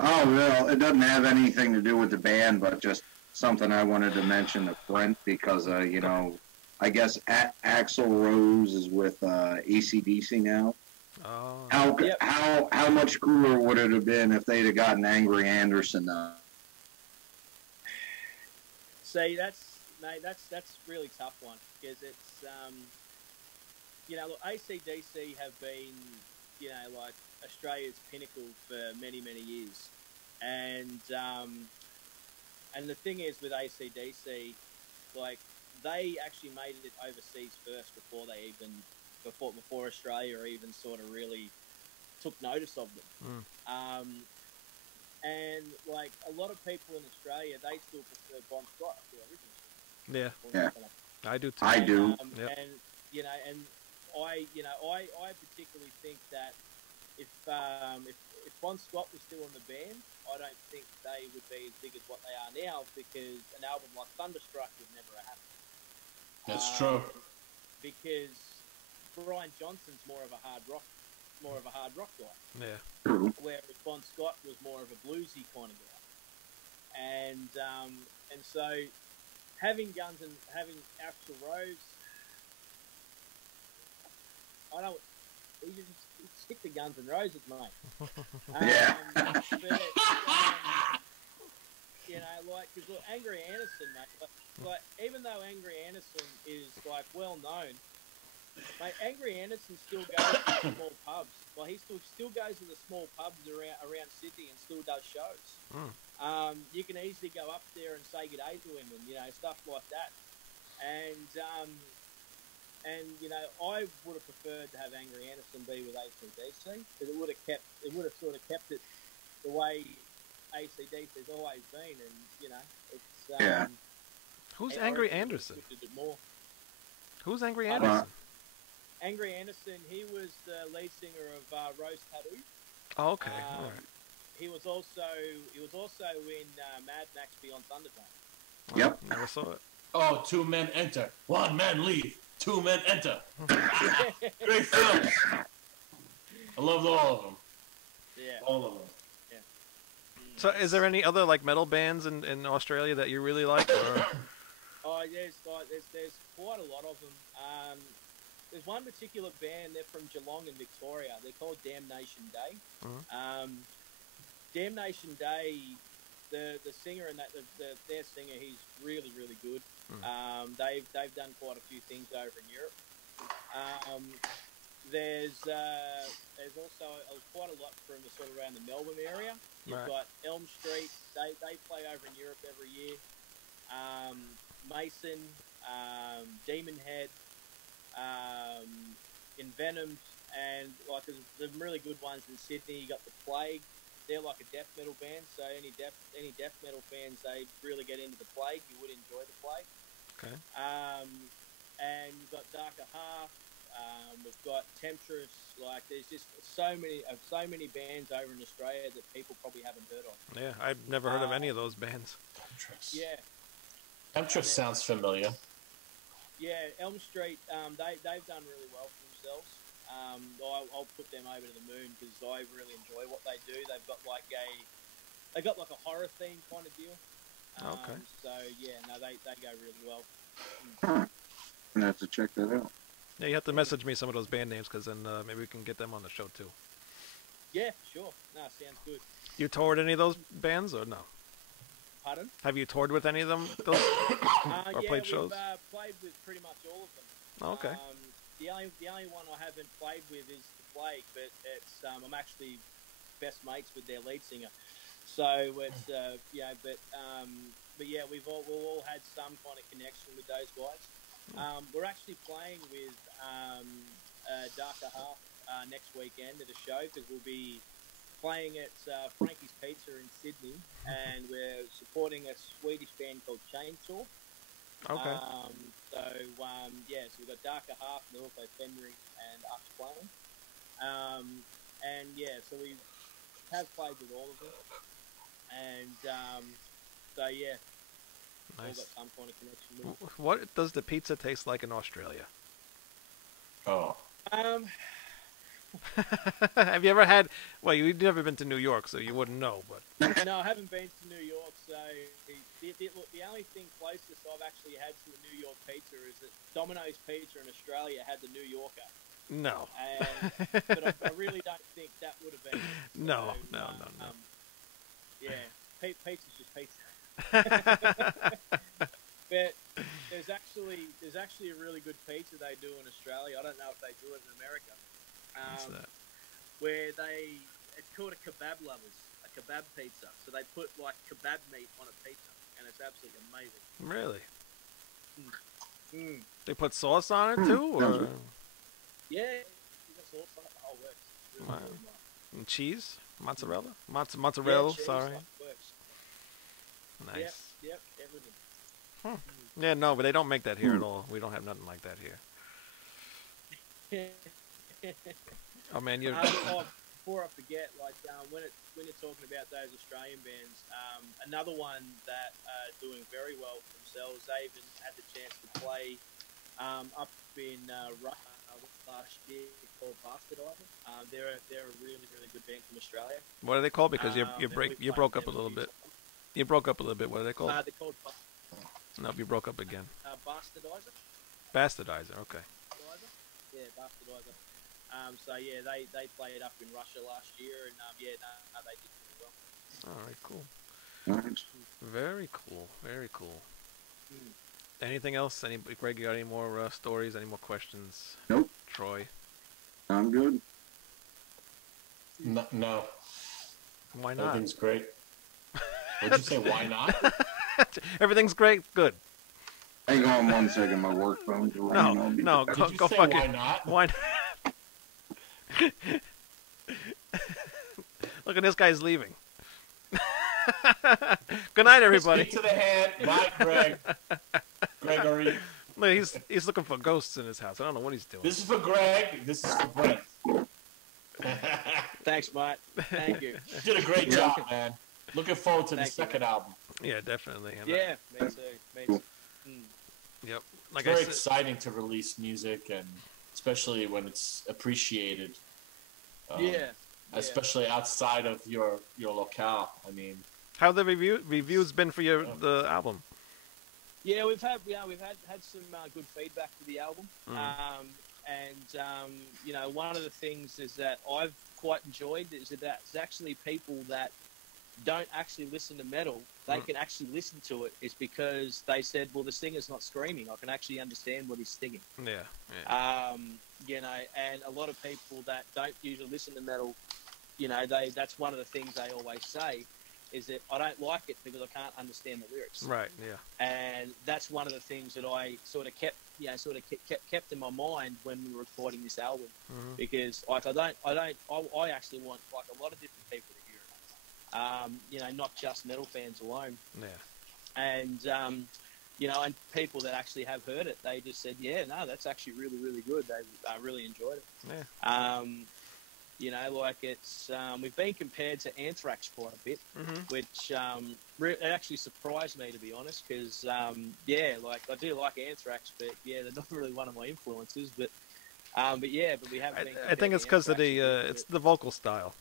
Oh, well, it doesn't have anything to do with the band, but just something I wanted to mention to Brent because, you know, I guess Axl Rose is with AC/DC now. Oh. How much cooler would it have been if they'd have gotten Angry Anderson? See, that's really tough one because it's you know, look, AC/DC have been, you know, like Australia's pinnacle for many years, and the thing is with AC/DC, like they actually made it overseas first before Australia even sort of really took notice of them. And like a lot of people in Australia, they still prefer Bon Scott to the original. Yeah. I do too. I do. Yep. And you know, and I particularly think that if Bon Scott was still in the band, I don't think they would be as big as what they are now because an album like Thunderstruck would never have happened. That's true. Because Brian Johnson's more of a hard rock guy. Yeah. Whereas Bon Scott was more of a bluesy kind of guy. And so having Guns and having Axl Rose, I don't. You just stick to Guns N' Roses, mate. Yeah. But, you know, like, because look, Angry Anderson, mate. Like, even though Angry Anderson is like well known, mate, Angry Anderson still goes to small pubs. Well, he still goes to the small pubs around Sydney and still does shows. You can easily go up there and say good day to him, and you know, stuff like that. And you know, I would have preferred to have Angry Anderson be with AC/DC because it would have sort of kept it the way AC/DC's always been, and you know, it's Yeah. Who's Angry Anderson? Who's Angry Uh, Anderson? Angry Anderson, he was the lead singer of Rose Tattoo. Oh, okay. All right. He was also in Mad Max Beyond Thunderdome. Yep. Never saw it. Oh, 2 men enter, 1 man leave, 2 men enter. Great films. I loved all of them. Yeah. All of them. Yeah. So, is there any other like metal bands in Australia that you really like? Or? Oh, there's quite a lot of them. There's one particular band. They're from Geelong in Victoria. They're called Damnation Day. Damnation Day. The singer and their singer, he's really good. They've done quite a few things over in Europe. There's also quite a lot from the sort of around the Melbourne area. You've got Elm Street. They play over in Europe every year. Mason, Demon Head, Envenomed, and like there's some really good ones in Sydney. You got the Plague. They're like a death metal band, so any death metal fans, they really get into the Plague. You would enjoy the Plague. Okay. And you've got Darker Half. We've got Temptress. Like, there's just so many bands over in Australia that people probably haven't heard of. Yeah, I've never heard of any of those bands. Temptress. Yeah. Temptress sounds familiar. Yeah, Elm Street. They've done really well for themselves. I'll put them over to the moon because I really enjoy what they do. They've got like a horror theme kind of deal. Okay. So yeah, no, they go really well. I'm gonna have to check that out. Yeah, you have to message me some of those band names because then maybe we can get them on the show too. Yeah, sure. No, sounds good. You toured any of those bands or no? Pardon? Have you toured with any of them? Or yeah, played shows? We've played with pretty much all of them. Oh, okay. The only one I haven't played with is the Plague, but it's I'm actually best mates with their lead singer. So it's yeah, but yeah, we've all had some kind of connection with those guys. We're actually playing with Darker Half next weekend at a show because we'll be playing at Frankie's Pizza in Sydney, and we're supporting a Swedish band called Chainsaw. Okay. So yeah, so we've got Darker Half and also Fenry and us playing. And yeah, so we have played with all of them, and so yeah, Nice. we've got some kind of connection with. What does the pizza taste like in Australia? Oh. Have you ever had? Well, you've never been to New York, so you wouldn't know. But No, I haven't been to New York, so the only thing closest I've actually had to a New York pizza is that Domino's Pizza in Australia had the New Yorker. no. But I really don't think that would have been it. So, No. Yeah, pizza's just pizza. But there's actually a really good pizza they do in Australia. I don't know if they do it in America. What's that? Where it's called a kebab lovers, a kebab pizza. So they put like kebab meat on a pizza, and it's absolutely amazing. Really? Mm. They put sauce on it too, or Yeah, that's all the whole works. Really, wow. really nice. And cheese, mozzarella, mozzarella. Cheese, Sorry. like, works. Nice. Yep, everything. Yeah, no, but they don't make that here at all. We don't have nothing like that here. Oh man, you're. Before I forget, like when you're talking about those Australian bands, another one that are doing very well for themselves. They even had the chance to play up in last year called Bastardizer. They're a really good band from Australia. What are they called? Because you broke up a little bit. You broke up a little bit. What are they called? They're called No, you broke up again. Bastardizer. Bastardizer. Okay. Yeah, Bastardizer. So yeah, they played up in Russia last year, and they did really well. All right, cool. Nice. Very cool. Very cool. Mm. Anything else? Greg, you got any more stories? Any more questions? Nope. Troy? I'm good. No. Why not? Everything's great. What'd you say? Why not? Everything's great. Good. Hang on 1 second. My work phone's ringing. No. Did you Go say fuck why it. not? Why? Look at this guy's leaving. Good night, everybody. Speak to the hand. Bye, Greg. Gregory. Look, he's looking for ghosts in his house. I don't know what he's doing. This is for Greg. This is for Brent. Thanks, mate. Thank you. You did a great job, man. Looking forward to the second album. Yeah, definitely. And Yeah, me too. Me too. Yep. It's Like very I said, exciting to release music, and especially when it's appreciated. Yeah. Especially outside of your locale. I mean, how the reviews been for the album? Yeah, we've had some good feedback for the album, one of the things is that I've quite enjoyed is that there's actually people that don't actually listen to metal. They can actually listen to it. It's because they said, well, the singer's not screaming. I can actually understand what he's singing. Yeah. And a lot of people that don't usually listen to metal, that's one of the things they always say is that I don't like it because I can't understand the lyrics. Right. Yeah. And that's one of the things that I sort of kept in my mind when we were recording this album, because like I actually want like a lot of different people to hear it. Not just metal fans alone. Yeah. And and people that actually have heard it, they just said, yeah, no, that's actually really, really good. They really enjoyed it. Yeah. It's we've been compared to Anthrax quite a bit, which it actually surprised me, to be honest, because I do like Anthrax, but they're not really one of my influences. But we have. I think it's because of it's the vocal style.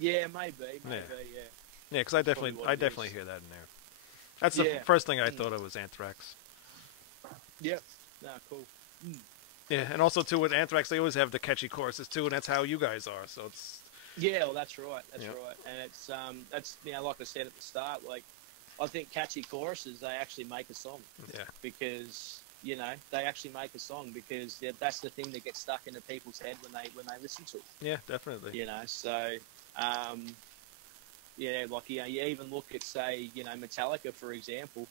Yeah, maybe. Yeah, because I definitely hear that in there. That's the first thing I thought of was Anthrax. Yep. No, cool. Yeah, and also too with Anthrax, they always have the catchy choruses too, and that's how you guys are. So it's. Yeah, well, that's right. That's right, and it's that's like I said at the start, like I think catchy choruses they actually make a song. Yeah. Because they actually make a song because that's the thing that gets stuck into people's head when they listen to it. Yeah, definitely. So. You even look at, say, Metallica, for example.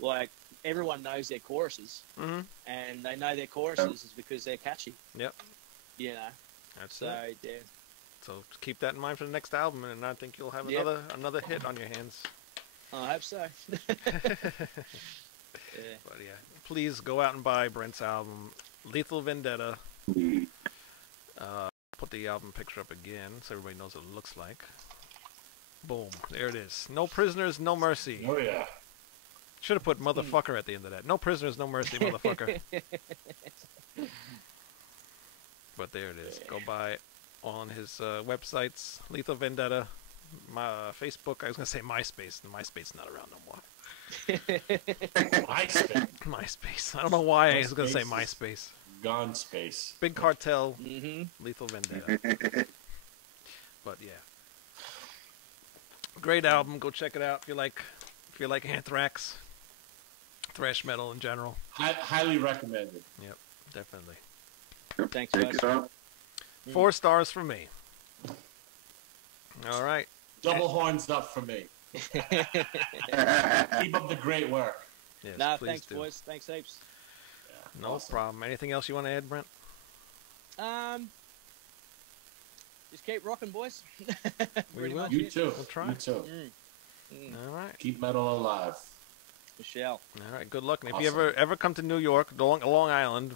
Like, everyone knows their choruses, and they know their choruses is because they're catchy. Yep. That's it. Yeah. So keep that in mind for the next album, and I think you'll have another hit on your hands. I hope so. But please go out and buy Brent's album, Lethal Vendetta. Put the album picture up again so everybody knows what it looks like. Boom. There it is. No prisoners, no mercy. Oh, yeah. Should have put motherfucker at the end of that. No prisoners, no mercy, motherfucker. But there it is. Go buy it. on his websites, Lethal Vendetta, my Facebook. I was gonna say MySpace. MySpace not around no more. MySpace. MySpace. I don't know why I was gonna say MySpace. Gone space. Big Cartel, Mm-hmm. Lethal Vendetta. But yeah, great album. Go check it out if you like Anthrax, thrash metal in general. Highly recommended. Yep, definitely. Thanks, Check guys. it out. 4 stars from me. All right. Double horns up for me. Keep up the great work. Yes, Nah, please thanks, do. boys. Thanks, heaps. Yeah, No awesome. problem. Anything else you want to add, Brent? Just keep rocking, boys. We Pretty will. much You it. too. We'll try. You too. All right. Keep metal alive. Michelle, All right. Good luck. And if you Awesome. ever come to New York, Long Island,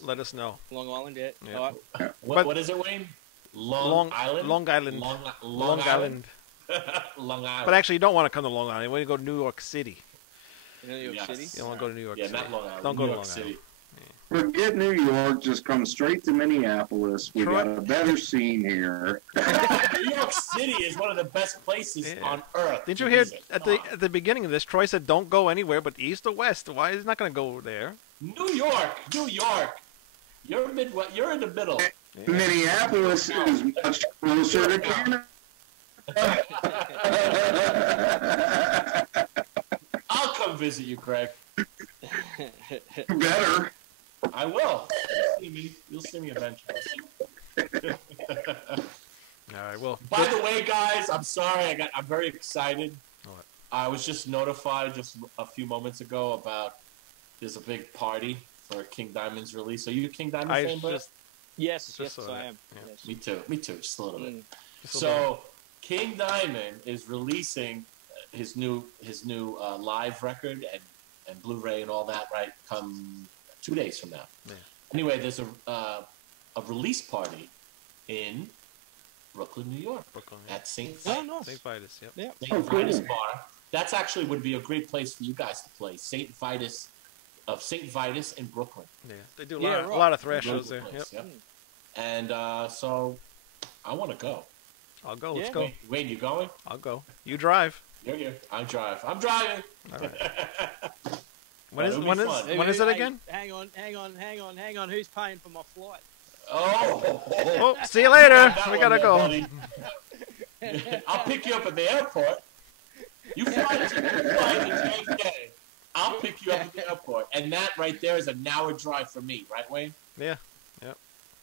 let us know. Long Island, yeah. Yeah. All right. What is it, Wayne? Long Island? Long Island. Long Island? Long Island. But actually, you don't want to come to Long Island. You want to go to New York City. New York Yes. City. You don't want to go to New York Yeah, City. not Long Island. Don't go New to York Long City. Island. Forget New York. Just come straight to Minneapolis. We Troy- got a better scene here. New York City is one of the best places Yeah. on earth. Didn't to you hear visit. at Come the beginning of this? Troy said, "Don't go anywhere but east or west." Why is he not going to go there? on. New York. You're Midwest. You're in the middle. Yeah. Minneapolis is much closer to Canada. I'll come visit you, Greg. Better. I will. You'll see me eventually. All right. Well, By the way, guys, I'm sorry. I'm very excited. What? I was just notified just a few moments ago about there's a big party for King Diamond's release. Are you a King Diamond I fan, Brett? just Yes, Just yes, saw I that. am. Yeah. Yes. Me too, just a little bit. just a So King Diamond is releasing his new live record and Blu-ray and all that right come 2 days from now. Yeah. Anyway, there's a release party in Brooklyn, New York, Brooklyn. at St. Oh, nice. St. Vitus. Yep. Yeah. St. Vitus Bar. That's actually would be a great place for you guys to play. St. Vitus in Brooklyn. Yeah. They do a Yeah, lot, right. a lot of thrash Local shows there. Yep. place, And so I want to go. I'll go. Let's Yeah. go. Wayne, you going? I'll go. You drive. You're here. I'm driving. All right. Well, it'll be fun. When is it Hey, again? Hang on. Who's paying for my flight? Oh. Oh, see you later. That We one gotta there, go. buddy. I'll pick you up at the airport. You fly to JFK. I'll pick you up at the airport. And that right there is an hour drive for me, right, Wayne? Yeah.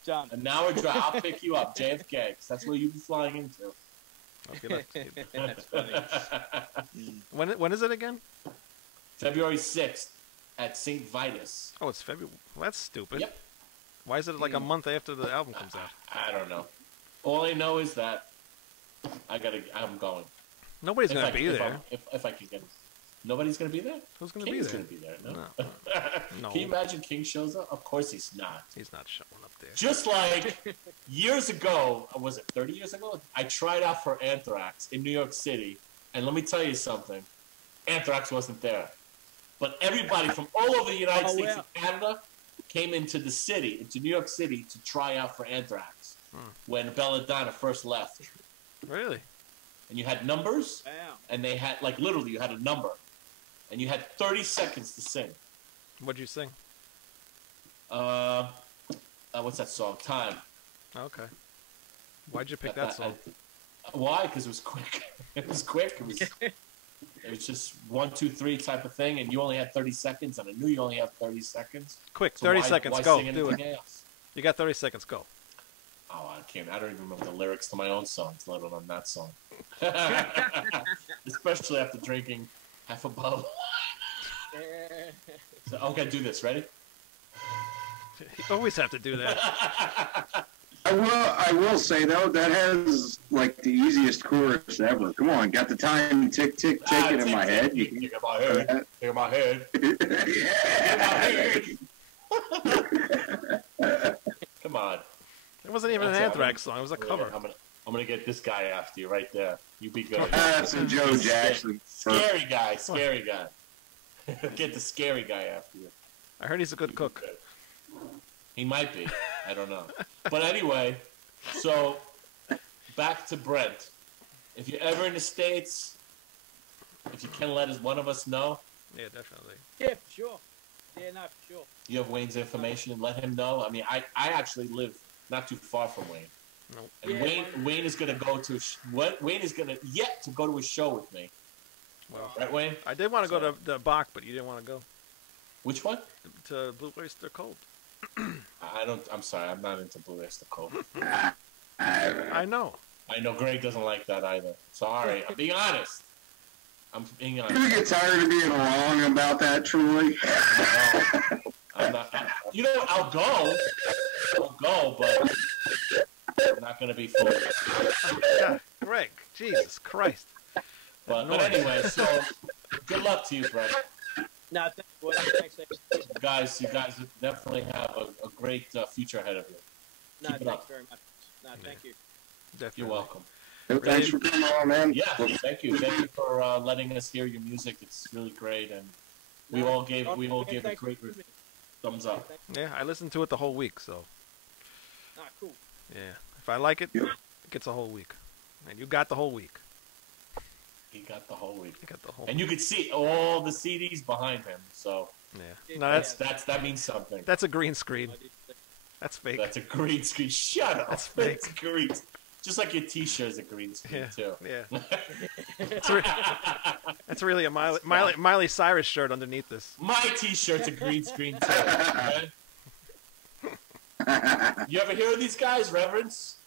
Done. An hour drive. I'll pick you up, JFK, 'cause that's where you'll be flying into. Okay, That's funny. when is it again? February 6th at St. Vitus. Oh, it's February. Well, that's stupid. Yep. Why is it like a month after the album comes out? I don't know. All I know is that I'm going. Nobody's gonna be there. If I can get it. Nobody's gonna be there? Who's gonna be King's there? gonna be there, no? No. Can you imagine King shows up? Of course he's not. He's not showing up there. Just like years ago, was it 30 years ago? I tried out for Anthrax in New York City, and let me tell you something. Anthrax wasn't there. But everybody from all over the United States wow. and Canada came into New York City to try out for Anthrax when Belladonna first left. Really? And you had numbers, Wow. and they had, like, literally, you had a number. And you had 30 seconds to sing. What'd you sing? What's that song? Time. Okay. Why'd you pick that song? Why? Because it was quick. It was quick. It was just 1, 2, 3 type of thing, and you only had 30 seconds, and I knew you only have 30 seconds. Quick, So 30 why- seconds. why Go. sing Do it. anything else? You got 30 seconds. Go. Oh, I can't. I don't even remember the lyrics to my own songs, let alone that song. Especially after drinking half a bottle. So, okay, do this. Ready? You always have to do that. I will say though that has like the easiest chorus ever. Come on, got the time tick tick ticking in my head. You Tick in my head. Tick in my head. yeah. Come on. It wasn't even an That's it. Anthrax song. It was a cover. I'm gonna get this guy after you right there. You be good. That's a Joe Jackson. Scary guy. Get the scary guy after you. I heard he's a good cook. He might be. I don't know. But anyway, So, back to Brent. If you're ever in the States, if you can let one of us know. Yeah, definitely. Yeah, for sure. Yeah, no, for sure. You have Wayne's information and let him know. I mean, I actually live not too far from Wayne. Nope. And Yeah, Wayne is gonna go to Wayne is gonna yet to go to a show with me. Well, Right, Wayne? I did want to go to the Bach, but you didn't want to go Which one? to Blue Oyster Cult. I'm sorry. I'm not into Blue Oyster Cult. I know. I know Greg doesn't like that either. Sorry. I'm being honest. I'm being honest. You get tired of being wrong about that, Troy. No, I'm not. You know, I'll go, but I'm not gonna be full. God, Greg, Jesus Christ. But anyway, so good luck to you, Brett. No, thanks. You guys definitely have a great future ahead of you. No, Keep it thanks up. very much. No, thank you. Definitely. You're welcome. Thanks for coming on, man. Yeah, thank you. Thank you for letting us hear your music. It's really great, and we all gave a great thumbs up. Yeah, I listened to it the whole week, so. Ah, cool. Yeah, if I like it, it gets a whole week. And you got the whole week. He got the whole week. You got the whole And you could see all the CDs behind him, so Yeah. No, that means something. that's a green screen. That's fake. That's a green screen. Shut up. That's fake. It's green. Just like your T-shirt is a green screen too. Yeah. That's really a Miley Cyrus shirt underneath this. My T-shirt's a green screen too. Okay? You ever hear of these guys, Reverence?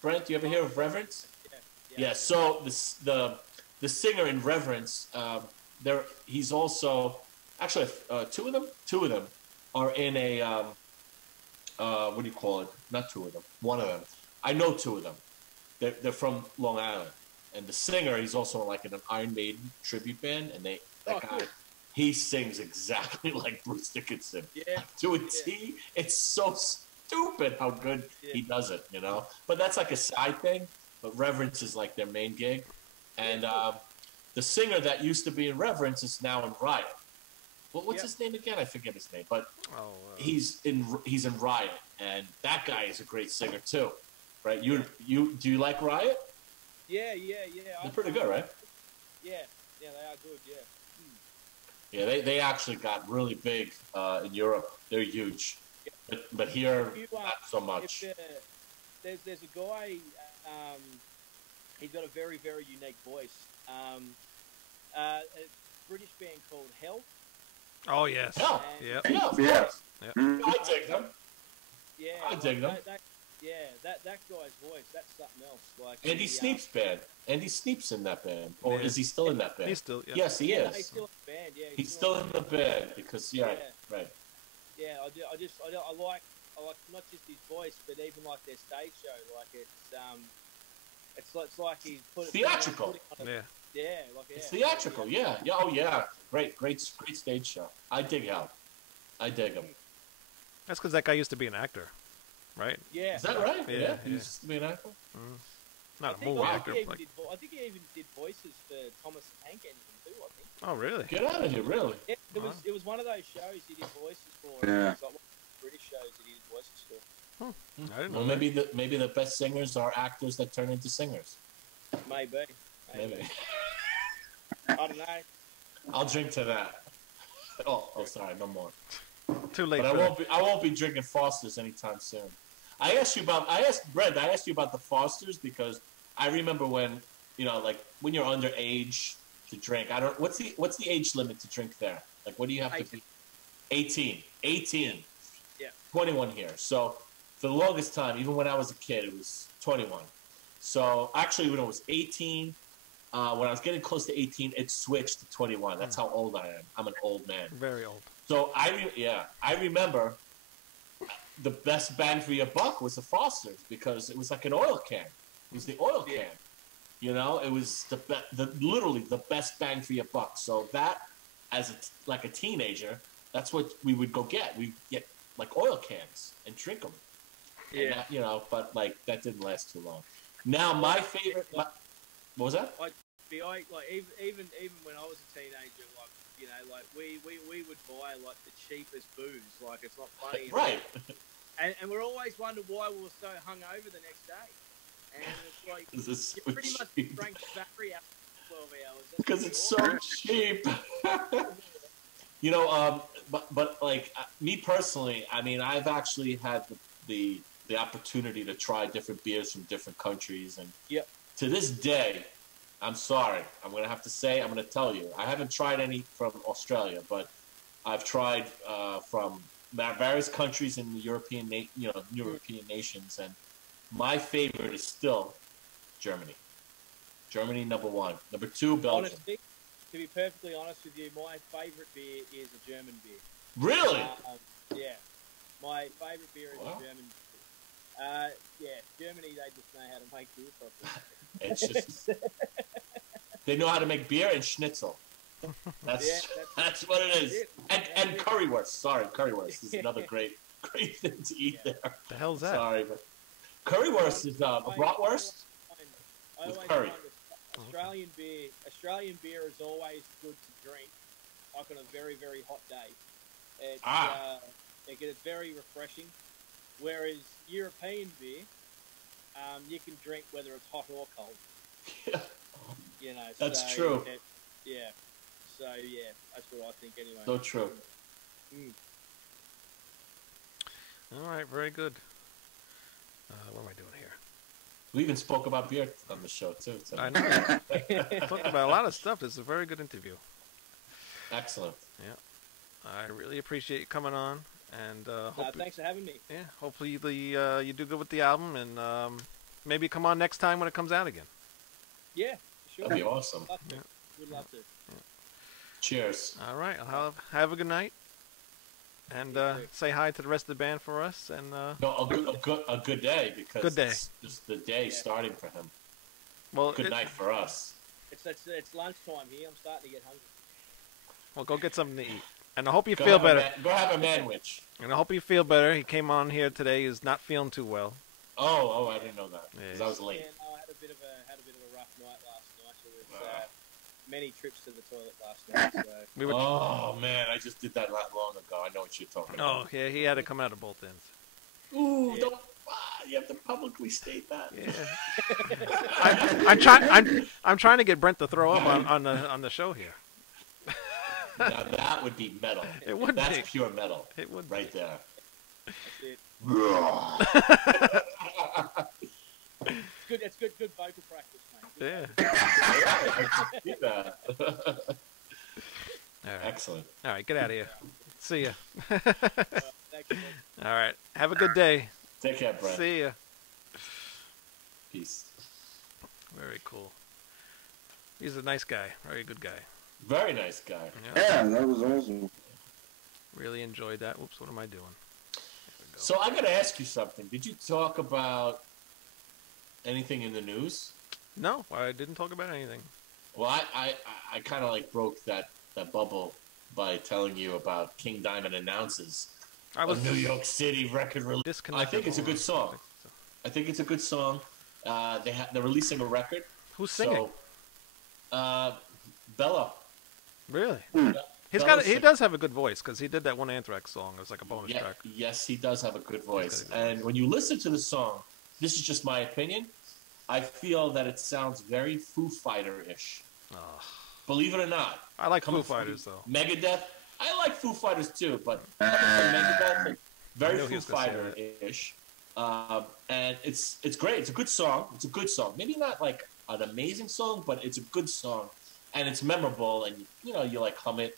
Brent, you ever hear of Reverence? Yeah. So the singer in Reverence, he's also actually two of them are in a what do you call it? Not two of them. One of them. I know two of them. They're from Long Island, and the singer he's also like in an Iron Maiden tribute band, and that guy. Cool. He sings exactly like Bruce Dickinson. Yeah. To a T. It's so stupid how good he does it, you know? But that's like a side thing. But Reverence is like their main gig. And the singer that used to be in Reverence is now in Riot. Well, what's his name again? I forget his name. But he's in Riot. And that guy is a great singer too. Right? Do you like Riot? Yeah. They're pretty good, right? Yeah, they are good, yeah. Yeah, they actually got really big in Europe. They're huge, but here not so much. There's a guy. He's got a very, very unique voice. A British band called Hell. Oh yes. Hell. Yeah. Yeah. Of course. Yep. I dig them. Yeah. I dig them. That guy's voice. That's something else. Like Andy Sneap's band. Andy Sneap's in that band, or is he still in that band? He's still. Yeah. Yes, he is. No, he's still in the band. Yeah. He's still in the band because right. Yeah, I like not just his voice, but even like their stage show. Like it's like he's put it theatrical. It's theatrical. Yeah. Oh yeah. Great stage show. I dig him. That's because that guy used to be an actor, right? Yeah. Is that right? Yeah. He used to be an actor. Not a movie actor. I think he even did voices for Thomas the Tank Engine too. I think. Oh really? Get out of here! Really? Yeah, it was one of those shows he did voices for. Yeah. It was like one of the British shows that he did voices for. I didn't know. Well, maybe the best singers are actors that turn into singers. Maybe. I don't know. I'll drink to that. Oh, sorry, no more. Too late. But I won't be drinking Foster's anytime soon. I asked Brent about the Foster's because I remember when, like when you're underage to drink. What's the age limit to drink there? Like, what do you have 18. to be? 18. Yeah. 21 here. So for the longest time, even when I was a kid, it was 21. So actually, when it was 18, when I was getting close to 18, it switched to 21. That's how old I am. I'm an old man. Very old. So I remember the best bang for your buck was the Foster's because it was like an oil can. It was the oil can. It was literally the best bang for your buck. So that, as a teenager, that's what we would go get. We'd get like oil cans and drink them. Yeah. And that, but like that didn't last too long. Now my favorite. What was that? Even when I was a teenager, we would buy like the cheapest booze. Like it's not funny. Right. and we're always wondered why we were so hungover the next day. And it's like, This is you so pretty much cheap. drank battery out for 12 hours. That's Because pretty it's so awesome. cheap. You know, but like me personally, I mean, I've actually had the opportunity to try different beers from different countries, and Yep. to this day, I'm sorry, I'm gonna have to say, I'm gonna tell you, I haven't tried any from Australia, but I've tried from various countries in the European nations, and my favorite is still Germany. Germany, number one. Number two, Belgium. Honestly, to be perfectly honest with you, my favourite beer is a German beer. Really? Yeah. My favourite beer is Wow. a German beer. Yeah, Germany, they just know how to make beer properly. It's just they know how to make beer and schnitzel. That's what it is. And currywurst. Sorry, currywurst is another great thing to eat there. The hell's that? Sorry, but currywurst is a bratwurst I with always curry. find Australian beer is always good to drink, like on a very, very hot day. It's very refreshing. Whereas European beer, you can drink whether it's hot or cold. Yeah. You know, That's true. So that's what I think anyway. So true. All right, very good. What am I doing here? We even spoke about beer on the show too. So. I know. Talked about a lot of stuff. This is a very good interview. Excellent. Yeah, I really appreciate you coming on, and thanks for having me. Yeah, hopefully you do good with the album, and maybe come on next time when it comes out again. Yeah, sure. That'd be awesome. Would love to. Yeah. Cheers. All right, I'll have a good night, and say hi to the rest of the band for us. And No, a good day, because Good day. It's just the day starting for him. well, Good night for us. It's lunchtime here. I'm starting to get hungry. Well, go get something to eat, and I hope you Go feel have better. Go have a manwich. And I hope you feel better. He came on here today. He's not feeling too well. Oh, I didn't know that because Yeah. I was late. Yeah, no, I had a bit of a rough night last night. It was many trips to the toilet last night. So. We were. Oh man, I just did that not long ago. I know what you're talking Oh, about. yeah, he had to come out of both ends. Ooh, Yeah. don't. You have to publicly state that. Yeah. I'm trying to get Brent to throw up on the show here. Now that would be metal. It would That's be. pure metal. It would right there. That's it. It's good vocal practice, mate. Yeah. I see that. All right. Excellent. All right. Get out of here. See ya. Thanks, man. All right. Have a good day. Take care, Brent. See ya. Peace. Very cool. He's a nice guy. Very good guy. Very nice guy. Yeah. Yeah, that was awesome. Really enjoyed that. Whoops. What am I doing? There we go. So I got to ask you something. Did you talk about anything in the news? No, I didn't talk about anything. Well, I kind of like broke that bubble by telling you about King Diamond announces I was a New York City record release. disconnected. I think it's a good song. I think it's a good song. They're releasing a record. Who's singing? So, Bella. Really? Hmm. He does have a good voice because he did that one Anthrax song. It was like a bonus track. Yes, he does have a good voice. got a good And when you listen to the song, this is just my opinion, I feel that it sounds very Foo Fighter-ish. Oh, Believe it or not. I like Coming Foo from Fighters though. Megadeth. I like Foo Fighters too, but Megadeth, very I knew he Foo was gonna say Fighter-ish. And it's great. It's a good song. It's a good song. Maybe not like an amazing song, but it's a good song. And it's memorable, and you like hum it.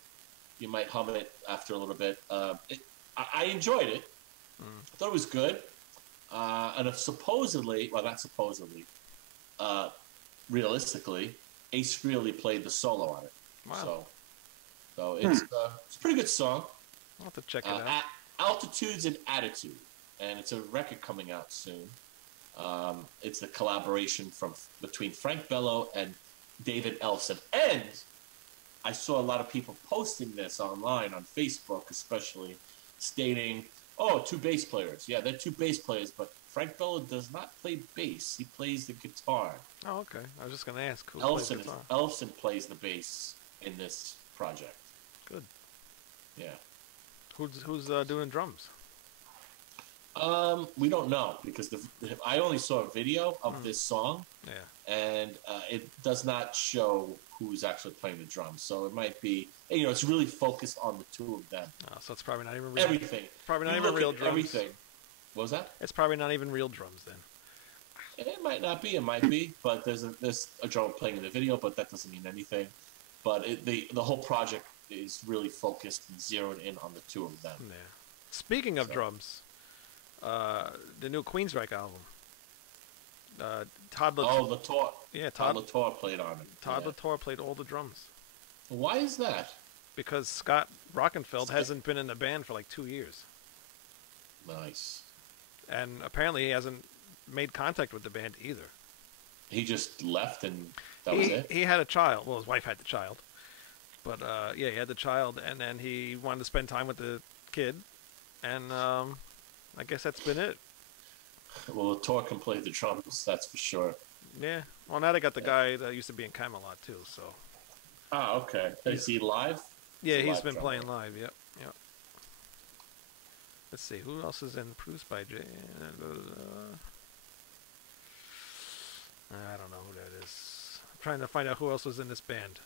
You might hum it after a little bit. I enjoyed it. I thought it was good. And supposedly, well, not supposedly, realistically, Ace Frehley played the solo on it. Wow. So it's a pretty good song. I'll have to check it out. Altitudes and Attitude, and it's a record coming out soon. It's a collaboration between Frank Bello and David Ellefson. And I saw a lot of people posting this online on Facebook, especially, stating, "Oh, two bass players. Yeah, they're two bass players, but Frank Bello does not play bass. He plays the guitar. Oh, okay. I was just gonna ask who plays guitar. Ellefson plays the bass in this project. Good. Yeah. Who's doing drums? We don't know because I only saw a video of this song, and it does not show who's actually playing the drums. So it might be, it's really focused on the two of them. Oh, so it's probably not even real. Everything. Probably not even real drums. Everything. What was that? It's probably not even real drums then. It might not be. It might be. But there's a drummer playing in the video, but that doesn't mean anything. But the whole project is really focused and zeroed in on the two of them. Yeah. Speaking of drums, the new Queensryche album. Todd Latour. Yeah, Todd Latour played on it. Todd Latour played all the drums. Why is that? Because Scott Rockenfeld hasn't been in the band for like 2 years. Nice. And apparently he hasn't made contact with the band either. He just left and that was it? He had a child. Well, his wife had the child. But, he had the child, and then he wanted to spend time with the kid. And I guess that's been it. Well, Latour can play the drums, that's for sure. Yeah. Well, now they got the guy that used to be in Camelot, too, so... Ah, okay. Is he live? Yeah, he's been playing live, yep. Let's see, who else is in? Produced by Jay... I don't know who that is. I'm trying to find out who else was in this band.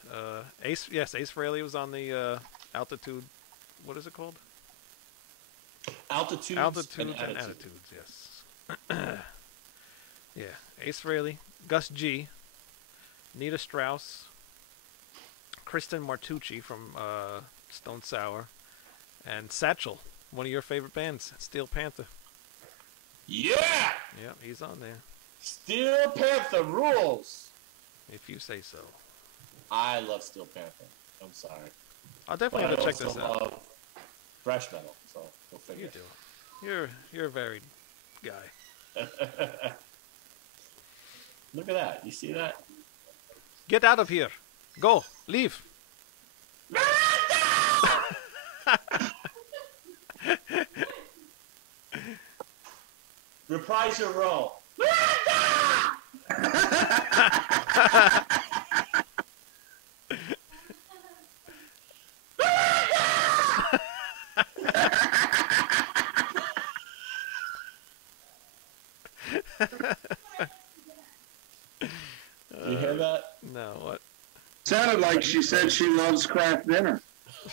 Ace Frehley was on the Altitude... What is it called? Altitudes and Attitudes, yes. Yeah, Ace Frehley, Gus G, Nita Strauss, Kristen Martucci from Stone Sour, and Satchel, one of your favorite bands, Steel Panther. Yeah! Yeah, he's on there. Steel Panther rules! If you say so. I love Steel Panther. I'm sorry. I'll definitely have to check this out. I love thrash metal, so we'll figure it. You do. You're a varied guy. Look at that. You see that? Get out of here. Go. Leave. Reprise your role. You hear that? No, what? Sounded like she said she loves craft dinner.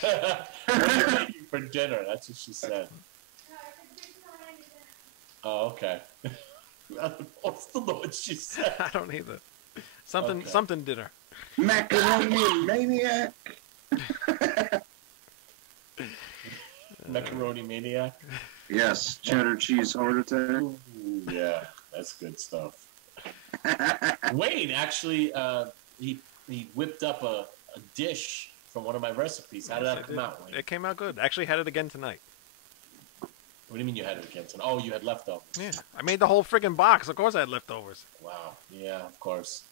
What are you eating for dinner? That's what she said. Oh, okay. I still know what she said. I don't either. Something dinner. Macaroni maniac. Macaroni maniac. Yes, cheddar cheese heart attack. Ooh, yeah, that's good stuff. Wayne actually, he whipped up a dish from one of my recipes. How did that come out, Wayne? It came out good. Actually, had it again tonight. What do you mean you had it again tonight? Oh, you had leftovers. Yeah, I made the whole friggin' box. Of course I had leftovers. Wow. Yeah, of course.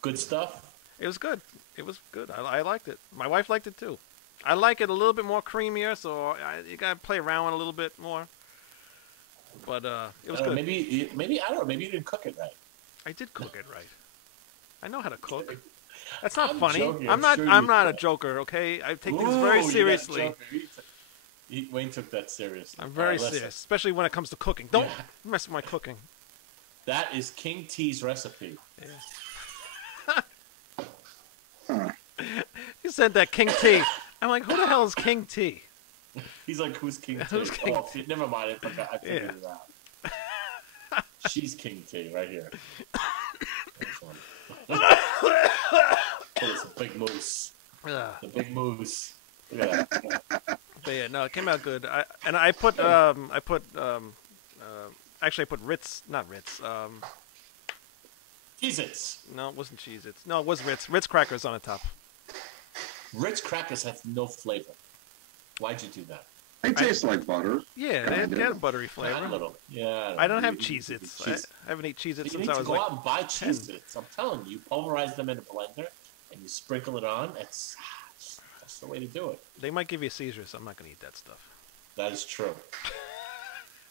Good stuff? It was good. It was good. I liked it. My wife liked it, too. I like it a little bit more creamier, so you gotta play around with it a little bit more. But it was good. Maybe I don't know. Maybe you didn't cook it right. I did cook it right. I know how to cook. That's not funny. Joking. I'm not a joker. Okay, I take things very seriously. Wayne took that seriously. I'm very serious, especially when it comes to cooking. Don't mess with my cooking. That is King T's recipe. Yeah. He said that King T. I'm like, who the hell is King T? He's like, who's King T? Who's King T? Never mind. I forgot. I figured it out. She's King T right here. It's a big moose. The big moose. Look at that. But yeah, no, it came out good. I put Ritz, not Ritz. Cheez-Its. No, it wasn't Cheez-Its. No, it was Ritz. Ritz crackers on the top. Ritz crackers have no flavor. Why'd you do that? They taste like butter. Yeah, they had a buttery flavor. Not a little. Yeah. I don't have Cheez-Its. I haven't eaten Cheez-Its since I was like... You need to go out and buy Cheez-Its. I'm telling you, pulverize them in a blender and you sprinkle it on. That's the way to do it. They might give you a seizure, so I'm not going to eat that stuff. That is true.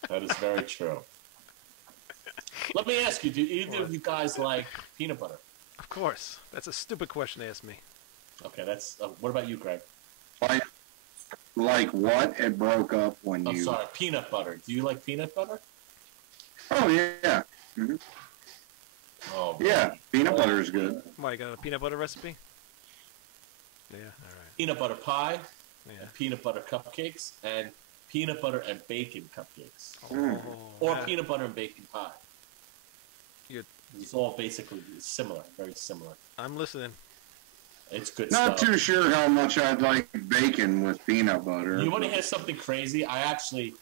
That is very true. Let me ask you, do either of you guys like peanut butter? Of course. That's a stupid question to ask me. Okay, that's... what about you, Greg? Like what? It broke up when you... I'm sorry, peanut butter. Do you like peanut butter? Oh yeah. Mm-hmm. Oh, Yeah, peanut butter is good. Why, you got a peanut butter recipe? Yeah, all right. Peanut butter pie, Yeah. and peanut butter cupcakes, and peanut butter and bacon cupcakes, Oh, or yeah. peanut butter and bacon pie. You- It's all basically similar, very similar. I'm listening. It's good Not stuff. too sure how much I'd like bacon with peanut butter. You want to hear something crazy? I actually,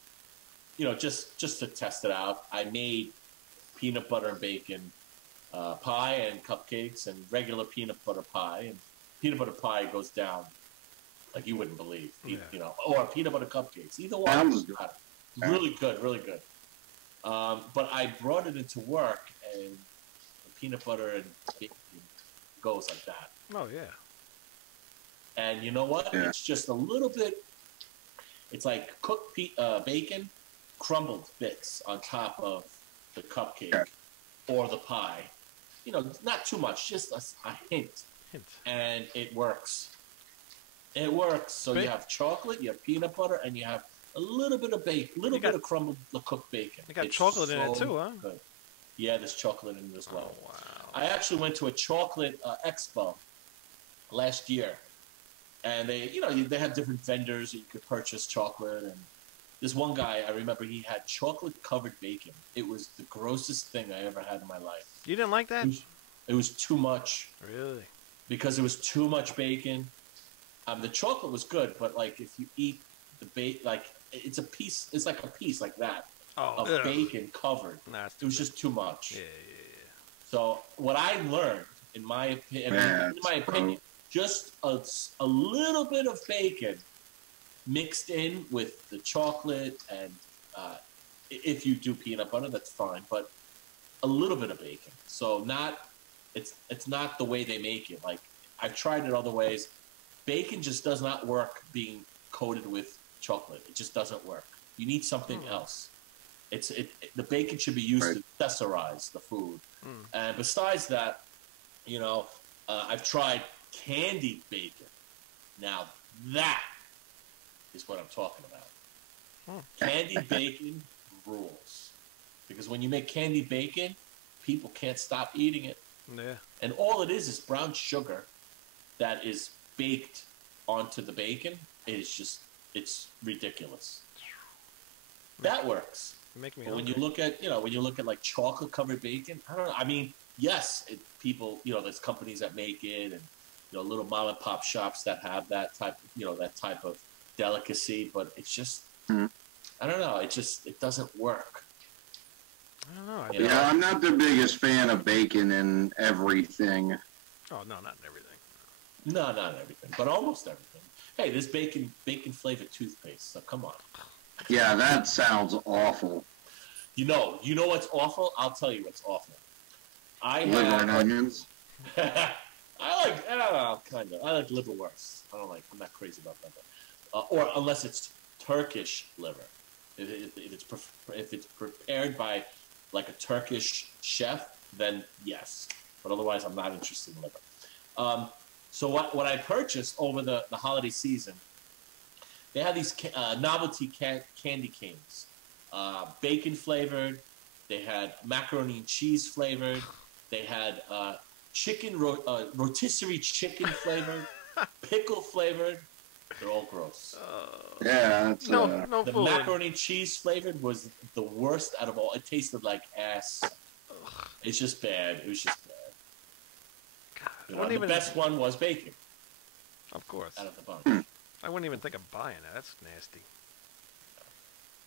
just to test it out, I made peanut butter and bacon pie and cupcakes and regular peanut butter pie. And peanut butter pie goes down like you wouldn't believe, or peanut butter cupcakes. Either one. Sounds good. Really good, really good. But I brought it into work, and the peanut butter and bacon goes like that. Oh, yeah. And you know what? Yeah. It's just a little bit. It's like cooked bacon, crumbled bits on top of the cupcake or the pie. Not too much, just a hint. And it works. It works. So you have chocolate, you have peanut butter, and you have a little bit of bacon, of crumbled cooked bacon. You got chocolate in it too, huh? Good. Yeah, there's chocolate in it as well. Oh, wow. I actually went to a chocolate expo last year, and they have different vendors that you could purchase chocolate. And this one guy, I remember, he had chocolate covered bacon. It was the grossest thing I ever had in my life. You didn't like that? It was too much. Really? Because it was too much bacon. The chocolate was good, but like if you eat the bacon, like it's like a piece like that of bacon covered. It was just too much. Yeah. So what I learned, in my opinion, just a little bit of bacon mixed in with the chocolate, and if you do peanut butter, that's fine, but a little bit of bacon. So it's not the way they make it. Like, I've tried it other ways. Bacon just does not work being coated with chocolate. It just doesn't work. You need something else. The bacon should be used to accessorize the food. And besides that, I've tried candied bacon. Now that is what I'm talking about. Candied bacon rules. Because when you make candied bacon, people can't stop eating it. Yeah. And all it is brown sugar that is baked onto the bacon. It's ridiculous. That works. Make me But when you look at like chocolate covered bacon, I don't know. I mean, yes, people, there's companies that make it, and little mom and pop shops that have that type of delicacy, but it's just, I don't know. It doesn't work. I don't know. Yeah, I'm not the biggest fan of bacon in everything. Oh, no, not in everything. No, not everything, but almost everything. Hey, there's bacon flavored toothpaste. So come on. Yeah, that sounds awful. You know what's awful? I'll tell you what's awful. Liver and onions. I like liverwurst. I'm not crazy about that. Or unless it's Turkish liver. If it's prepared by like a Turkish chef, then yes. But otherwise, I'm not interested in liver. So what I purchased over the holiday season, they had these novelty candy canes, bacon flavored. They had macaroni and cheese flavored. They had rotisserie chicken flavored, pickle flavored. They're all gross. Yeah, no the fooling. macaroni and cheese flavored was the worst out of all. It tasted like ass. It's just bad. It was just bad. The best one was bacon. Of course. Out of the bunch. I wouldn't even think of buying that. That's nasty.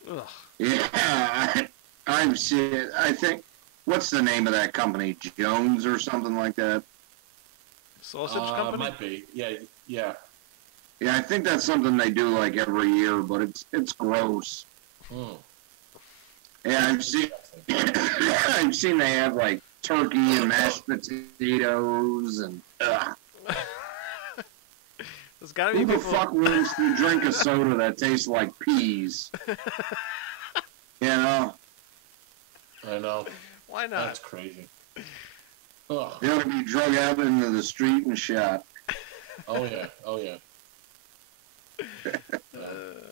Ugh. Yeah, I've seen it. I think, what's the name of that company? Jones or something like that? Sausage company? Might be. Yeah. Yeah, I think that's something they do like every year, but it's gross. Yeah, I've seen they have like turkey and mashed potatoes and. There's gotta be Who the people. fuck wants to drink a soda that tastes like peas? You know? I know. Why not? That's crazy. Ugh. You ought to be drug out into the street and shot. Oh yeah.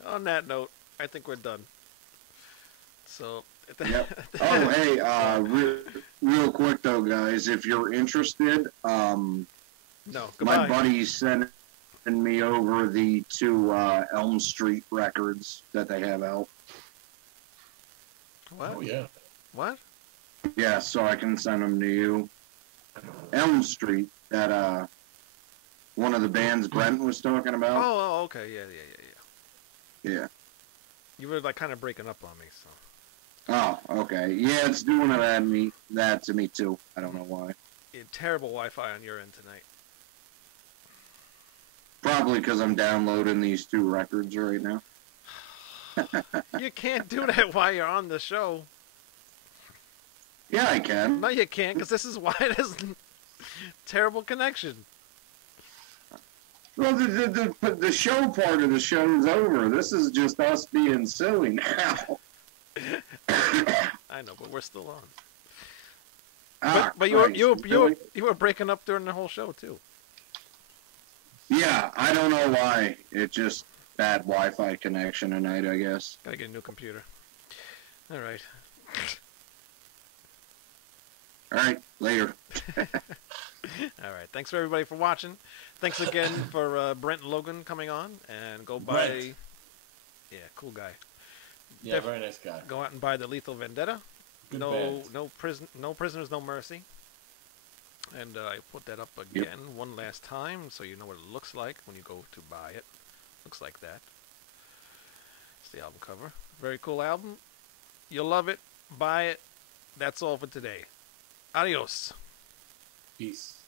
On that note, I think we're done. So, Yep. Oh, hey, real quick though, guys, if you're interested, No, my goodbye. buddy's sending me over the 2 Elm Street records that they have out. What? Oh yeah. What? Yeah, so I can send them to you. Elm Street, that one of the bands Brent was talking about. Oh, okay. Yeah. Yeah. You were like kind of breaking up on me, so. Oh, okay. Yeah, it's doing that to me too. I don't know why. You had terrible Wi-Fi on your end tonight. Probably because I'm downloading these 2 records right now. You can't do that while you're on the show. Yeah, I can. No, you can't, because this is why it is terrible connection. Well, the show part of the show is over. This is just us being silly now. I know, but we're still on. But Christ, you were breaking up during the whole show too. Yeah, I don't know why. It just bad Wi-Fi connection tonight, I guess. Gotta get a new computer. All right. All right, later. All right. Thanks for everybody for watching. Thanks again for Brent Logan coming on, and go buy. Brent. Yeah, cool guy. Yeah, very nice guy. Go out and buy the Lethal Vendetta. Good no band. no prisoners, no mercy. And I put that up again one last time, so you know what it looks like when you go to buy it. Looks like that. It's the album cover. Very cool album. You'll love it. Buy it. That's all for today. Adios. Peace.